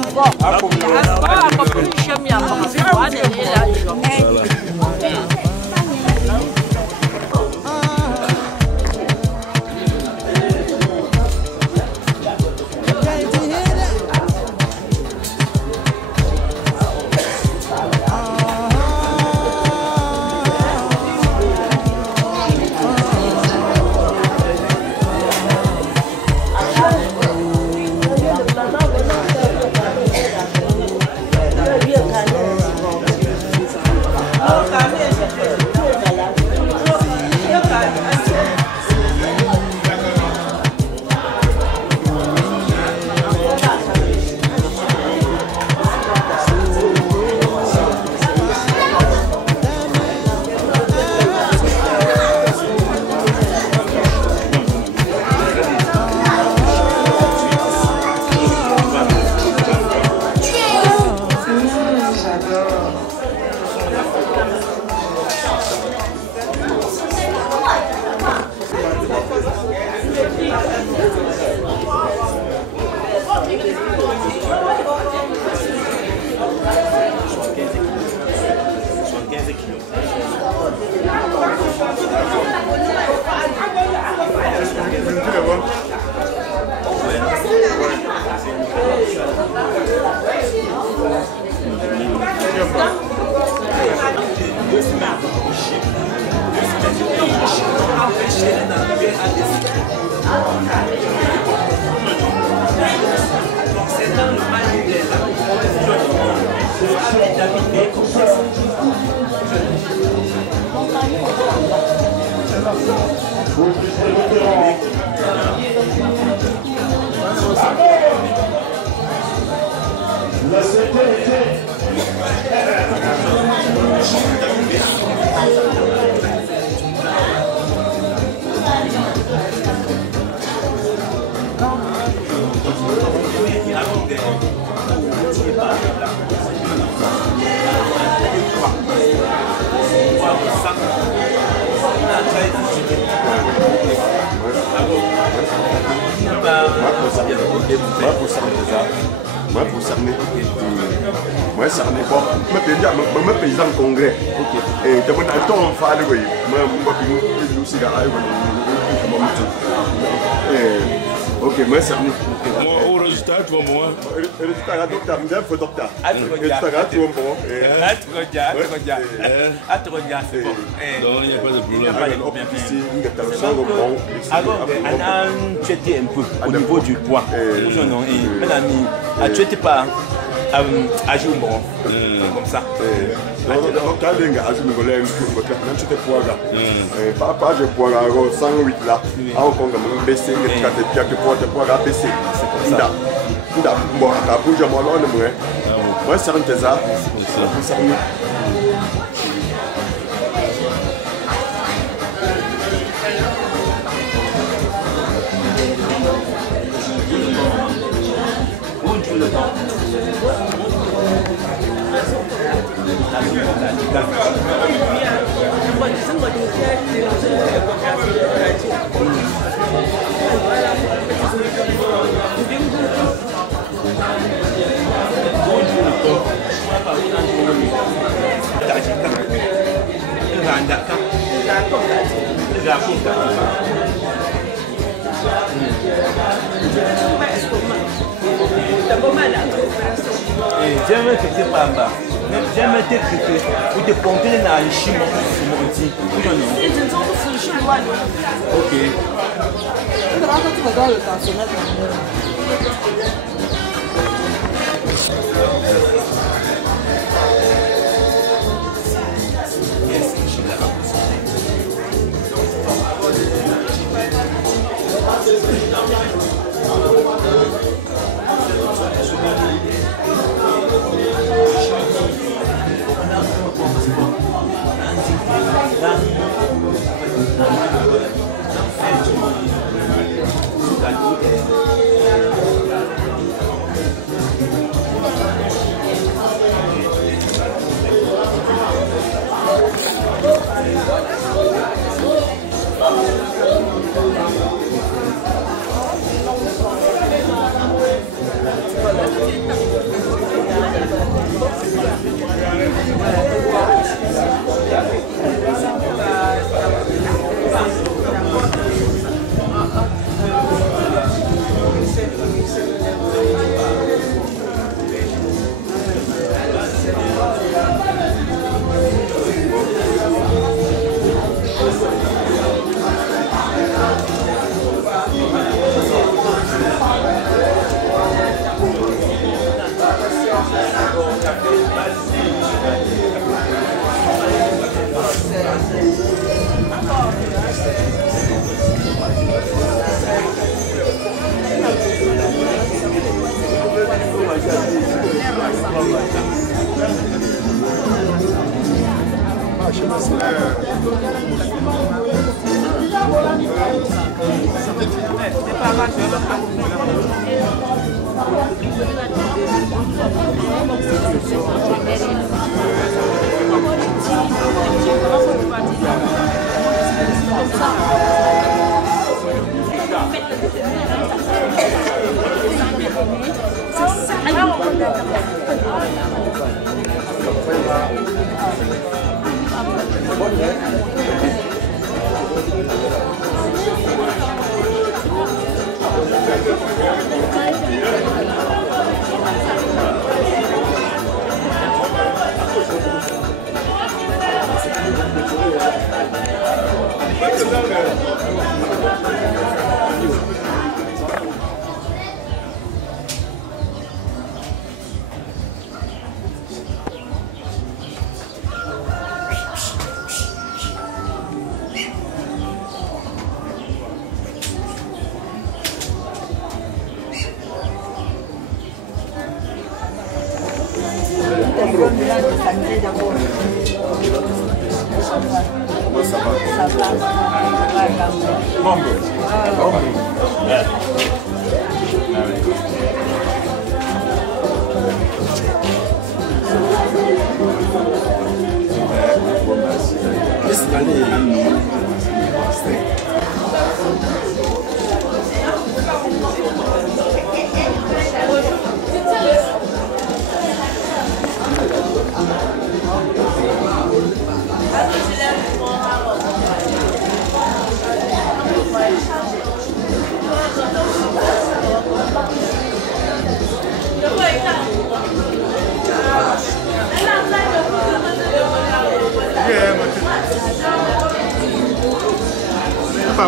Moi, ça n'est pas. Je suis paysan congrès. Et je me dis, on va faire le ok, moi, ça me au résultat, tu vois, moi. Le résultat, docteur, il faut docteur. Le résultat, tu vois, moi. C'est bon. Non, il n'y a pas de problème. Tu étais un peu au niveau du poids. Tu n'étais pas à jouer bon. Comme ça. Donc, quand tu as joué au golem, tu te poids là. Pas je poids là, 108 là. On va baisser, tu as des poids là baisser. C'est comme ça. Bon, tu as bougé moi là, moi, c'est un thésard. C'est comme ça. J'aime que c'est pas bas. J'aime te traiter ou te pomper dans le chimon. Ok.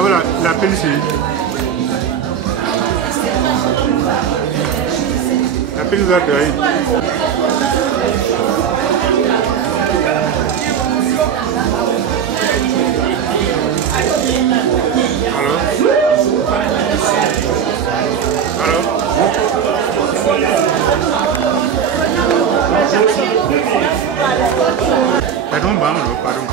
Voilà, la péninsule. La péninsule d'accueil. Pardon, pardon.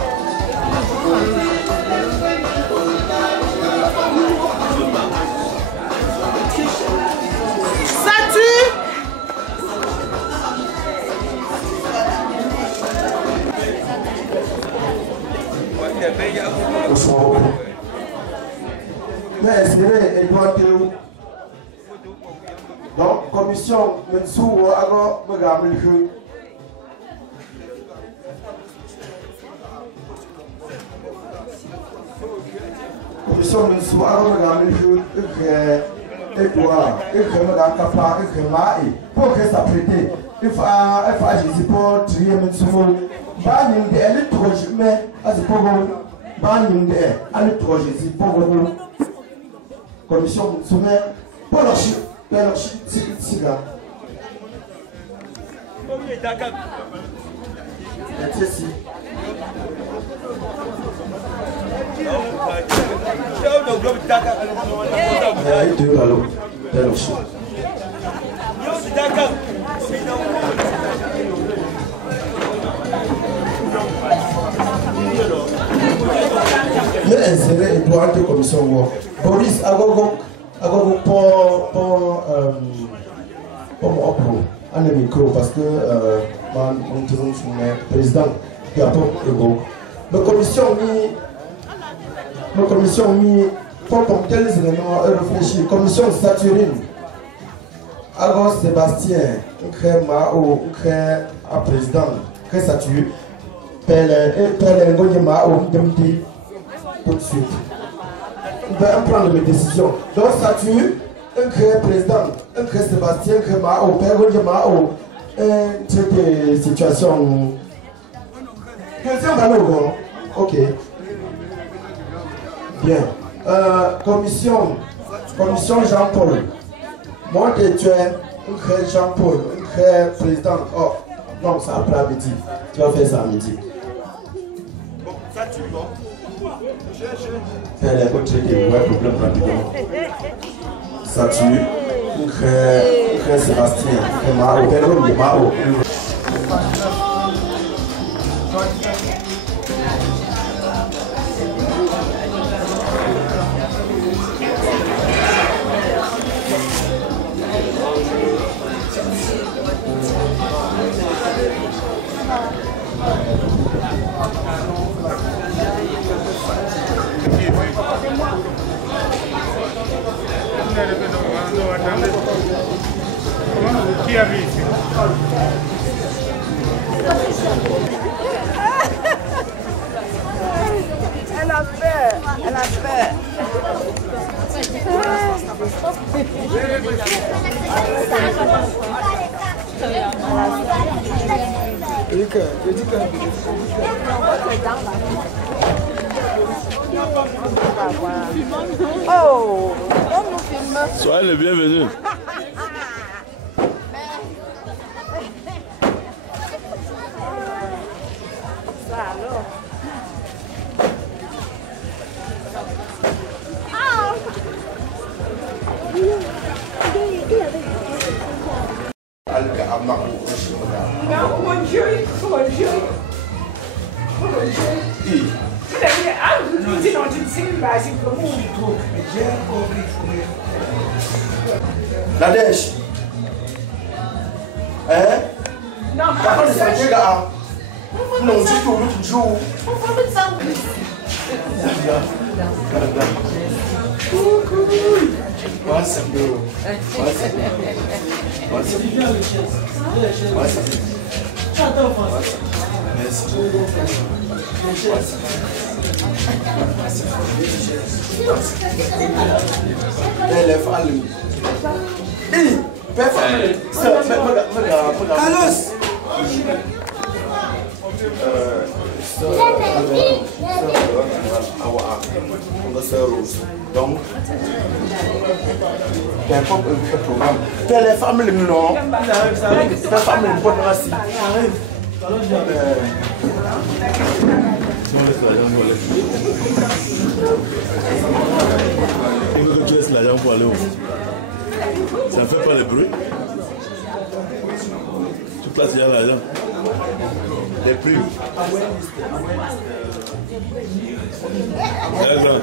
Mais c'est Edouard Théo. Donc, commission, Mensou, alors, regarde le jeu. Commission Mensou, alors, regarde le jeu. Edouard, regarde Kappa, Maï. Pour que ça prête, il faut agir pour trier Mensou. Banning de électroche, mais à ce programme, banning de électroche, pour vous. Commission soumet pour leur chute, c'est là. Mais insérer et pour entrer commission Boris Agogo pour mon appro à le micro parce que mon président qui a pas ego. Ma commission mis pour quels éléments réfléchir. Commission Saturine. Alors Sébastien, crée Mao, crée un président, crée Saturine. Pelle Mao, tout de suite. On va prendre mes décisions. Donc, statut, un crée président, un crée Sébastien, un crée Mao, Père Mao, un traité situation. Ok. Bien. Commission Jean-Paul. Moi, tu es un crée Jean-Paul, un crée président. Oh, non, c'est après à midi. Tu vas faire ça à midi. Bon, ça tu vois. Elle est contre des vrais problèmes rapidement. Ça tue. On crée Sébastien. On crée Mao. Père Mao. Qui a vu ici? Elle a peur. Elle a peur. Oh, on nous filme. Soyez les bienvenus. Ça alors. La dèche. Hein? Non, pas de Non, c'est tout l'autre jour. What's up, bro? What's up? What's up? What's up? Merci. What's up? Carlos! Donc, qu'importe le programme. Quelle est famille non? La famille est bonne aussi. Il veut que tu laisses l'argent pour aller au foot. Ça ne fait pas le bruit. Tu places déjà l'argent. Les primes. D'accord.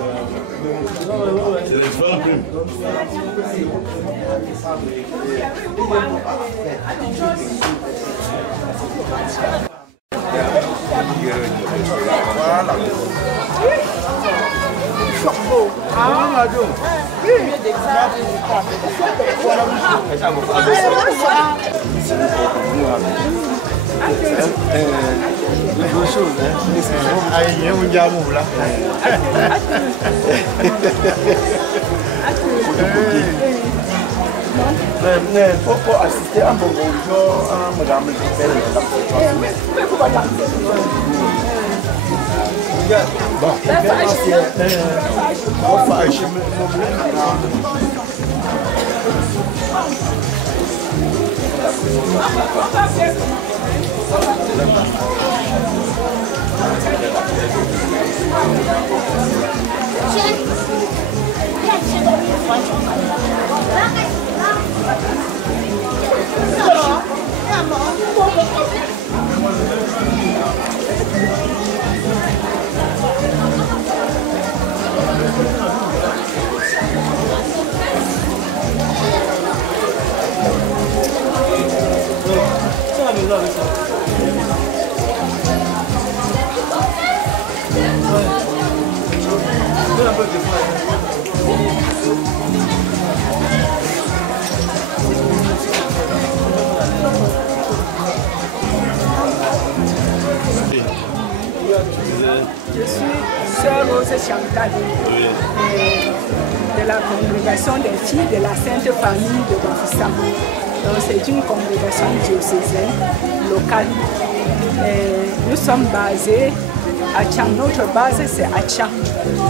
C'est les différentes primes. Voilà. Pour assister à mon bonjour, à madame bon, Je suis sœur Rose Chantal de la congrégation des filles de la Sainte Famille de Bafoussam. C'est une congrégation diocésaine locale. Nous sommes basés à Tchang. Notre base c'est à Tchang,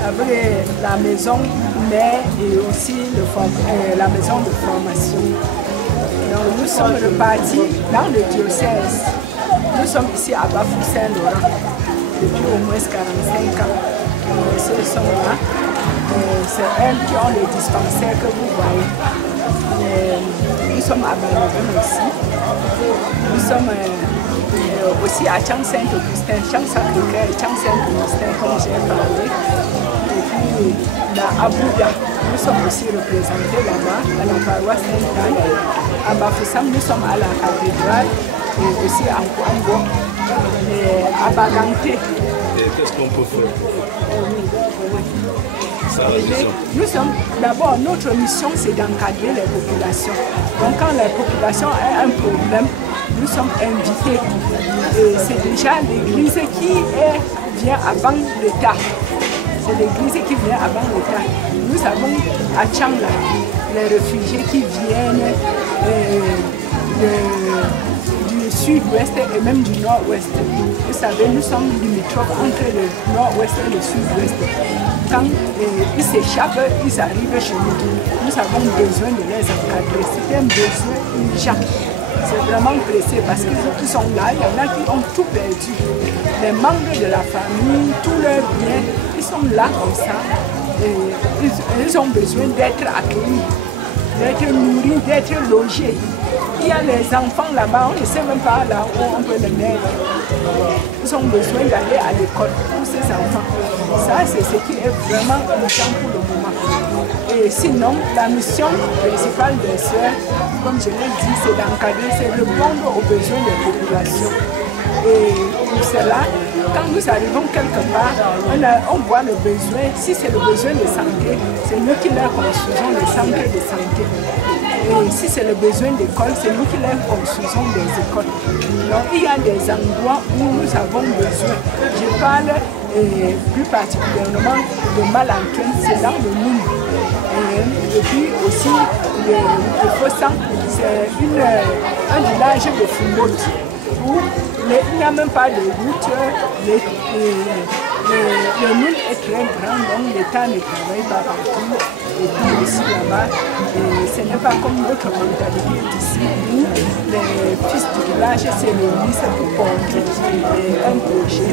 avec la maison mère et aussi la maison de formation. Donc, nous sommes repartis dans le diocèse. Nous sommes ici à Bafou-Saint-Laurent depuis au moins 45 ans. Nos sœurs sont là. C'est elles qui ont les dispensaires que vous voyez. Nous sommes à Balogun aussi. Nous sommes aussi à Tchang Saint-Augustin, Tchang Sacré-Cœur et Tchang Saint-Augustin, comme j'ai parlé. Et puis à Abuja, nous sommes aussi représentés là-bas, à la paroisse Sainte-Anne. À Bafoussam, nous sommes à la cathédrale et aussi à Kouango. Et à Baganté. Qu'est-ce qu'on peut faire? Nous sommes d'abord, notre mission c'est d'encadrer les populations. Donc quand la population a un problème, nous sommes invités. Et c'est déjà l'église qui vient avant l'État. C'est l'église qui vient avant l'État. Nous avons à Tchangla les réfugiés qui viennent du sud-ouest et même du nord-ouest. Vous savez, nous sommes limitrophes entre le nord-ouest et le sud-ouest. Quand ils s'échappent, ils arrivent chez nous. Nous avons besoin de les encadrer. C'est un besoin urgent. C'est vraiment pressé parce qu'ils sont là. Il y en a qui ont tout perdu. Les membres de la famille, tous leurs biens, ils sont là comme ça. Et ils ont besoin d'être accueillis, d'être nourris, d'être logés. Il y a les enfants là-bas, on ne sait même pas là où on peut les mettre. Ils ont besoin d'aller à l'école pour ces enfants. Ça, c'est ce qui est vraiment urgent pour le moment. Et sinon, la mission principale des sœurs, comme je l'ai dit, c'est d'encadrer, c'est répondre aux besoins des populations. Et pour cela, quand nous arrivons quelque part, on voit le besoin. Si c'est le besoin de santé, c'est nous qui leur construisons les centres de santé. Et si c'est le besoin d'école, c'est nous qui leur construisons des écoles. Donc il y a des endroits où nous avons besoin. Je parle plus particulièrement de Malanken, c'est dans le Moune. Et puis aussi, le Fossan, c'est un village de Fumot où il n'y a même pas de route. Le Moune est très grand, donc l'État ne travaille pas partout. Et puis aussi là-bas, ce n'est pas comme d'autres mentalités ici où les fils du village se réunissent pour porter un projet.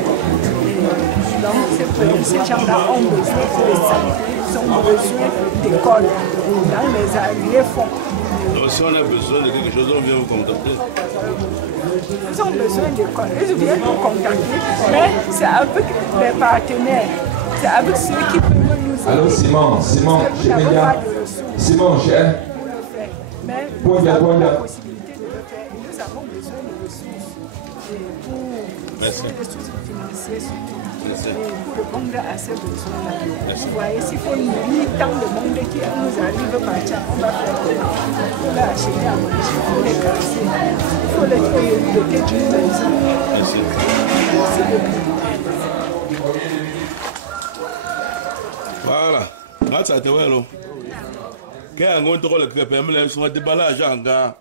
Donc ces gens-là ont besoin de santé, ils ont besoin d'école dans les arrière-fonds. Donc si on a besoin de quelque chose, on vient vous contacter. Ils ont besoin d'école, ils viennent nous contacter, mais c'est avec les partenaires, c'est avec ceux qui peuvent nous aider. Allô Simon, chez Média. Simon, cher. Mais nous avons la possibilité de le faire. Nous avons besoin de ressources pour des ressources financières surtout. Pour répondre à ces besoins-là. Vous voyez, s'il faut nourrir tant de monde qui nous arrive par chat, on va faire comment? Il faut acheter à manger, il faut les casser, il faut les doter d'une maison. Merci beaucoup. Voilà. Grâce à toi, là. Qu'est-ce qu'on te le crêpe? Mais les soins de balage en gars.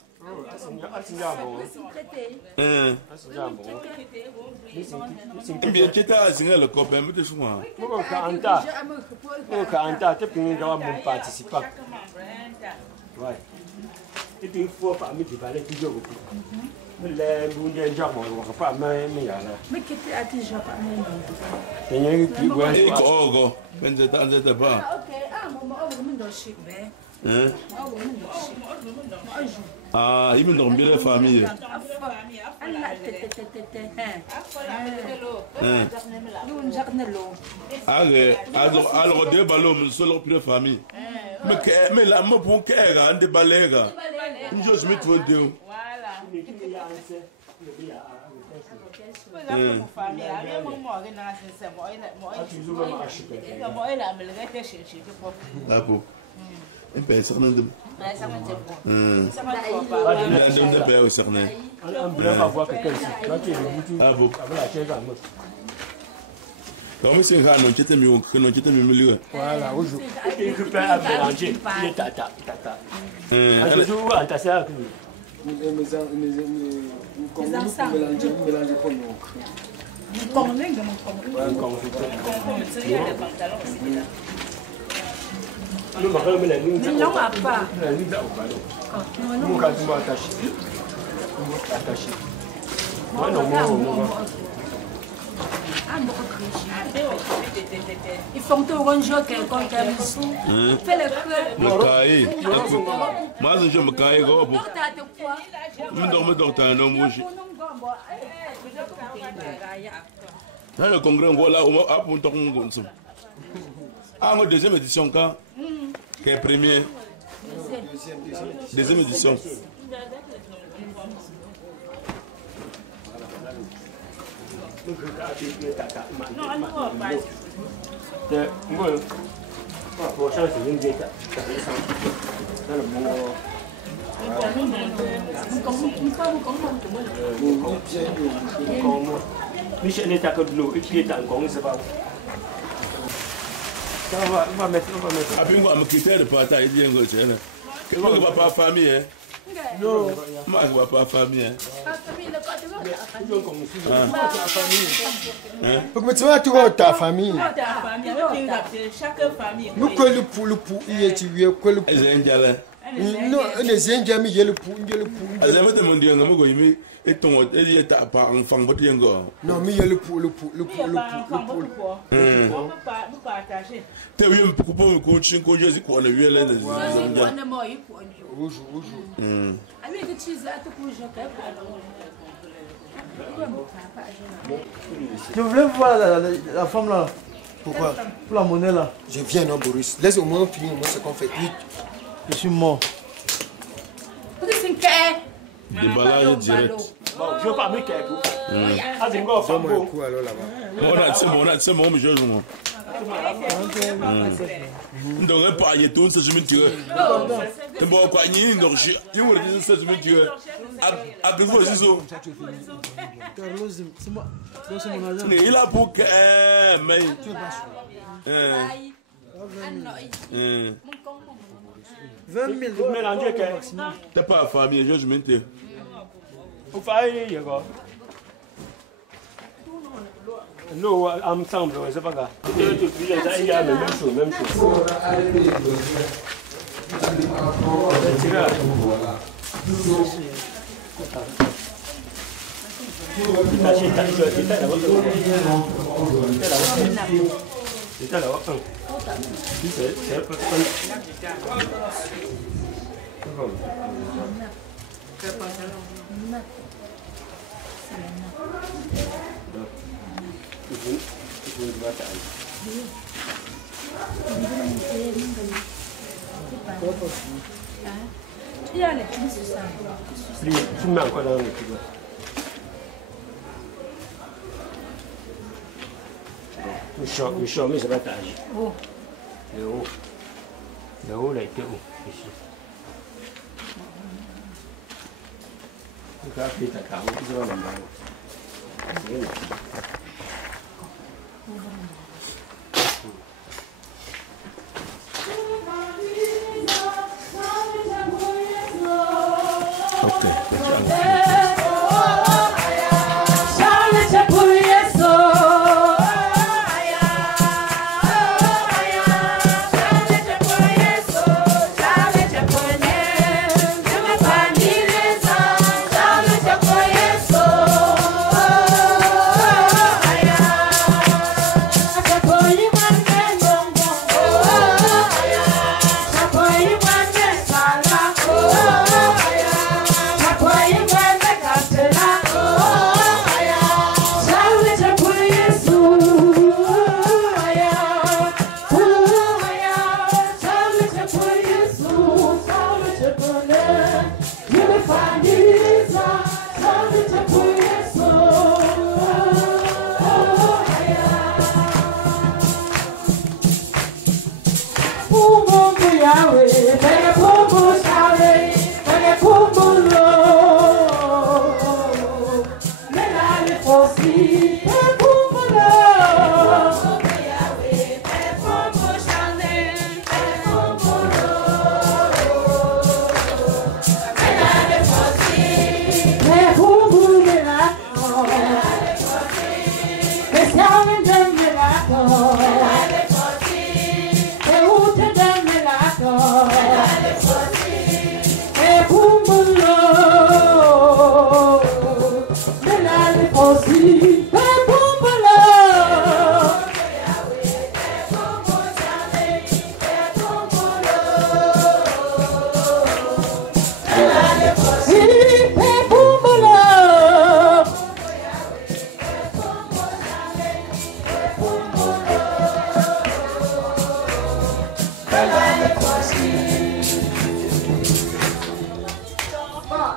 Bien, tu t'as signé le copain, mais tu sois. Tu peux mon participant. Ouais. Et puis, il faut pas mettre des balais toujours beaucoup. Mais les bouillons, j'en vois pas, mais mais qui était à déjà pas même. Et go, quand tu t'en pas. Ok, maman, on va me donner. Ah, il me donne bien la famille. Alors, deux ballons, seul plus de famille. Mais là, moi, pour qu'elle a des balais, une chose, je me trouve deux. D'accord. Et puis, ça n'a de. Comme c'est un non, tu t'es mis au créneau, tu t'es mis au milieu. Voilà, aujourd'hui. Il faut faire un mélanger. Il est tata. Un jour, on t'a ça. Non, pas. Ils font tout un jeu quelqu'un qui a mis sous. Fais le feu. Moi, je me caille. Le congrès, voilà, on va ah, la deuxième édition, quand qui est première. Deuxième édition. Michel n'est pas que de l'eau, et puis il est encore, c'est pas. On va mettre. Après, on va me quitter le partage, il dit un gauche. Que moi, je ne vais pas famille, hein? Non. Moi, je ne vais pas famille, Pourquoi tu vas trouver ta famille? Chaque famille. Nous, que le pou, il est tué, que le pou. Non, les Indiens, mais il y a le pou, il y a le pou. Je vais te demander, et ton enfant, votre yango. Non, mais il y a le pou. Tu as eu un peu de coaching, quand j'ai dit qu'on a eu les Indiens. Tu voulais voir la femme là? Pourquoi? Pour la monnaie là. Je viens, non, Boris. Laisse au moins finir ce qu'on fait. Je suis mort. Déballage direct. Bon, je veux pas me cacher. Ah, c'est encore un coup alors là-bas. C'est bon, mais je joue. Donc, pas y tout, ça je me tire. Tu vois quoi, il y a une orgie. Tu vois, ça je me tire. Après, vous aussi, il a pour que. Mais. 20 000 mélanger que. T'es pas famille, je me tire. Vous faites, non, ensemble, c'est pas grave. Il y a la même chose, même chose. Tu mets encore dans le frigo. Michel, mais c'est pas tâche. Le haut, là, était où? Ici. Tu as fait ta carotte, tu vas l'emballer.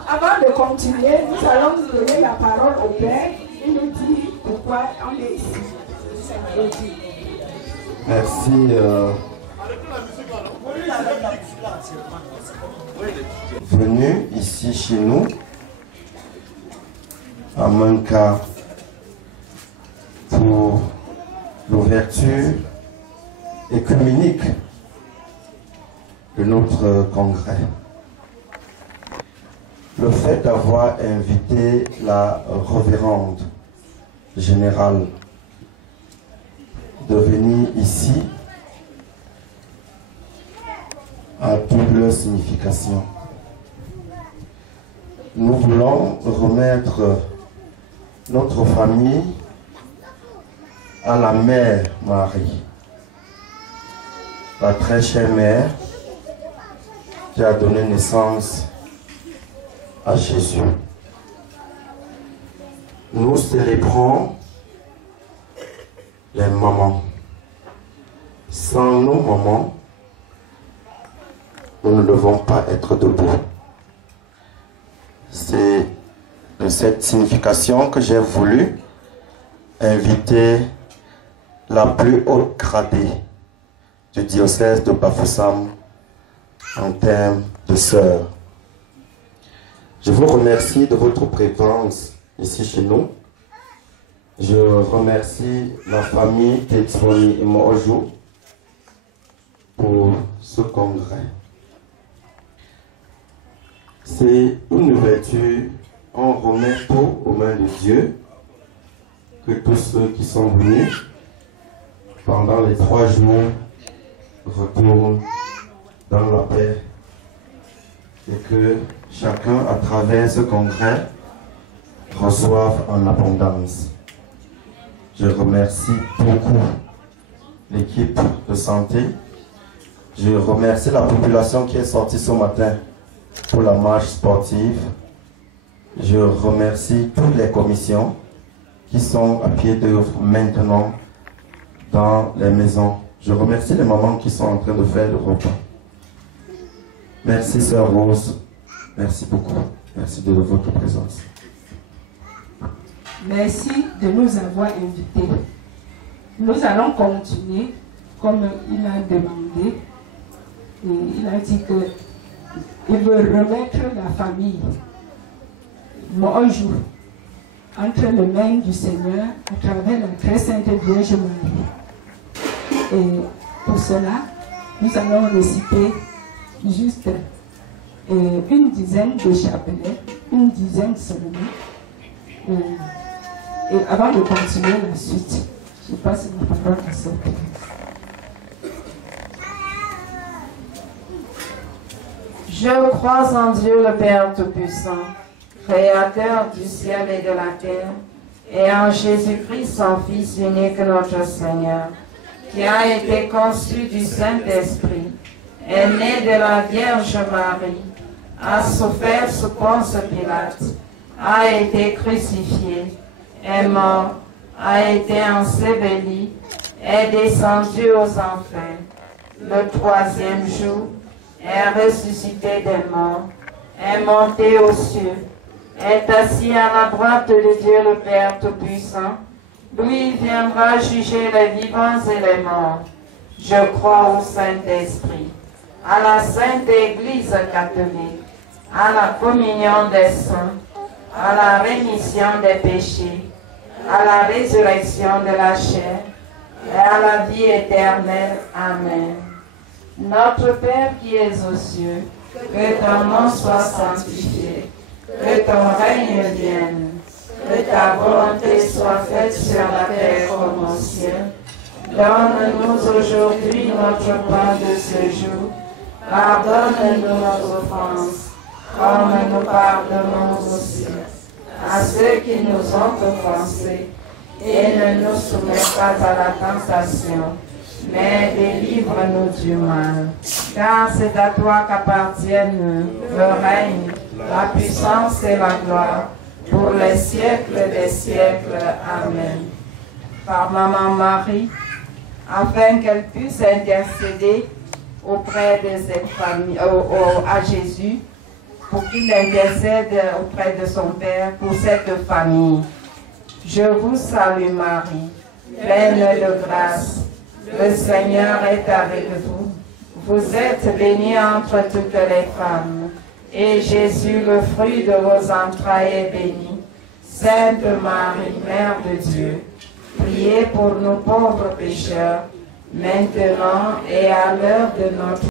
Avant de continuer, nous allons donner la parole au Père. Il nous dit pourquoi on est ici. Merci. Venu ici chez nous, à Manka, pour l'ouverture écuménique de notre congrès. Le fait d'avoir invité la révérende générale de venir ici a double signification. Nous voulons remettre notre famille à la Mère Marie, la très chère mère qui a donné naissance à Jésus. Nous célébrons les mamans. Sans nos moments, nous ne devons pas être debout. C'est de cette signification que j'ai voulu inviter la plus haute gradée du diocèse de Bafoussam en termes de sœurs. Je vous remercie de votre présence ici chez nous. Je remercie la famille Tetsoni et Mojo pour ce congrès. C'est une ouverture, on remet tout aux mains de Dieu, que tous ceux qui sont venus pendant les 3 jours retournent dans la paix et que chacun à travers ce congrès reçoive en abondance. Je remercie beaucoup l'équipe de santé. Je remercie la population qui est sortie ce matin pour la marche sportive. Je remercie toutes les commissions qui sont à pied d'œuvre maintenant dans les maisons. Je remercie les mamans qui sont en train de faire le repas. Merci Sœur Rose. Merci beaucoup. Merci de votre présence. Merci de nous avoir invités. Nous allons continuer comme il a demandé. Et il a dit qu'il veut remettre la famille Mojo entre les mains du Seigneur à travers la très sainte Vierge Marie. Et pour cela, nous allons réciter juste une dizaine de chapelets, une dizaine seulement. Et avant de continuer la suite, je passe la parole à Sœur Thérèse. Je crois en Dieu le Père Tout-Puissant, Créateur du ciel et de la terre, et en Jésus-Christ, son Fils unique, notre Seigneur, qui a été conçu du Saint-Esprit, est né de la Vierge Marie, a souffert sous Ponce Pilate, a été crucifié, est mort, a été enseveli, est descendu aux enfers. Le 3e jour, est ressuscité des morts, est monté aux cieux, est assis à la droite de Dieu le Père Tout-Puissant. Lui viendra juger les vivants et les morts. Je crois au Saint-Esprit, à la Sainte Église catholique, à la communion des saints, à la rémission des péchés, à la résurrection de la chair et à la vie éternelle. Amen. Notre Père qui es aux cieux, que ton nom soit sanctifié, que ton règne vienne, que ta volonté soit faite sur la terre comme au ciel. Donne-nous aujourd'hui notre pain de ce jour. Pardonne-nous nos offenses, comme nous pardonnons aussi à ceux qui nous ont offensés. Et ne nous soumets pas à la tentation, mais délivre-nous du mal. Car c'est à toi qu'appartiennent le règne, la puissance et la gloire, pour les siècles des siècles. Amen. Par Maman Marie, afin qu'elle puisse intercéder auprès de cette famille, à Jésus, pour qu'il intercède auprès de son Père pour cette famille. Je vous salue Marie, pleine de grâce. Le Seigneur est avec vous. Vous êtes bénie entre toutes les femmes, et Jésus, le fruit de vos entrailles, est béni. Sainte Marie, Mère de Dieu, priez pour nous pauvres pécheurs, maintenant et à l'heure de notre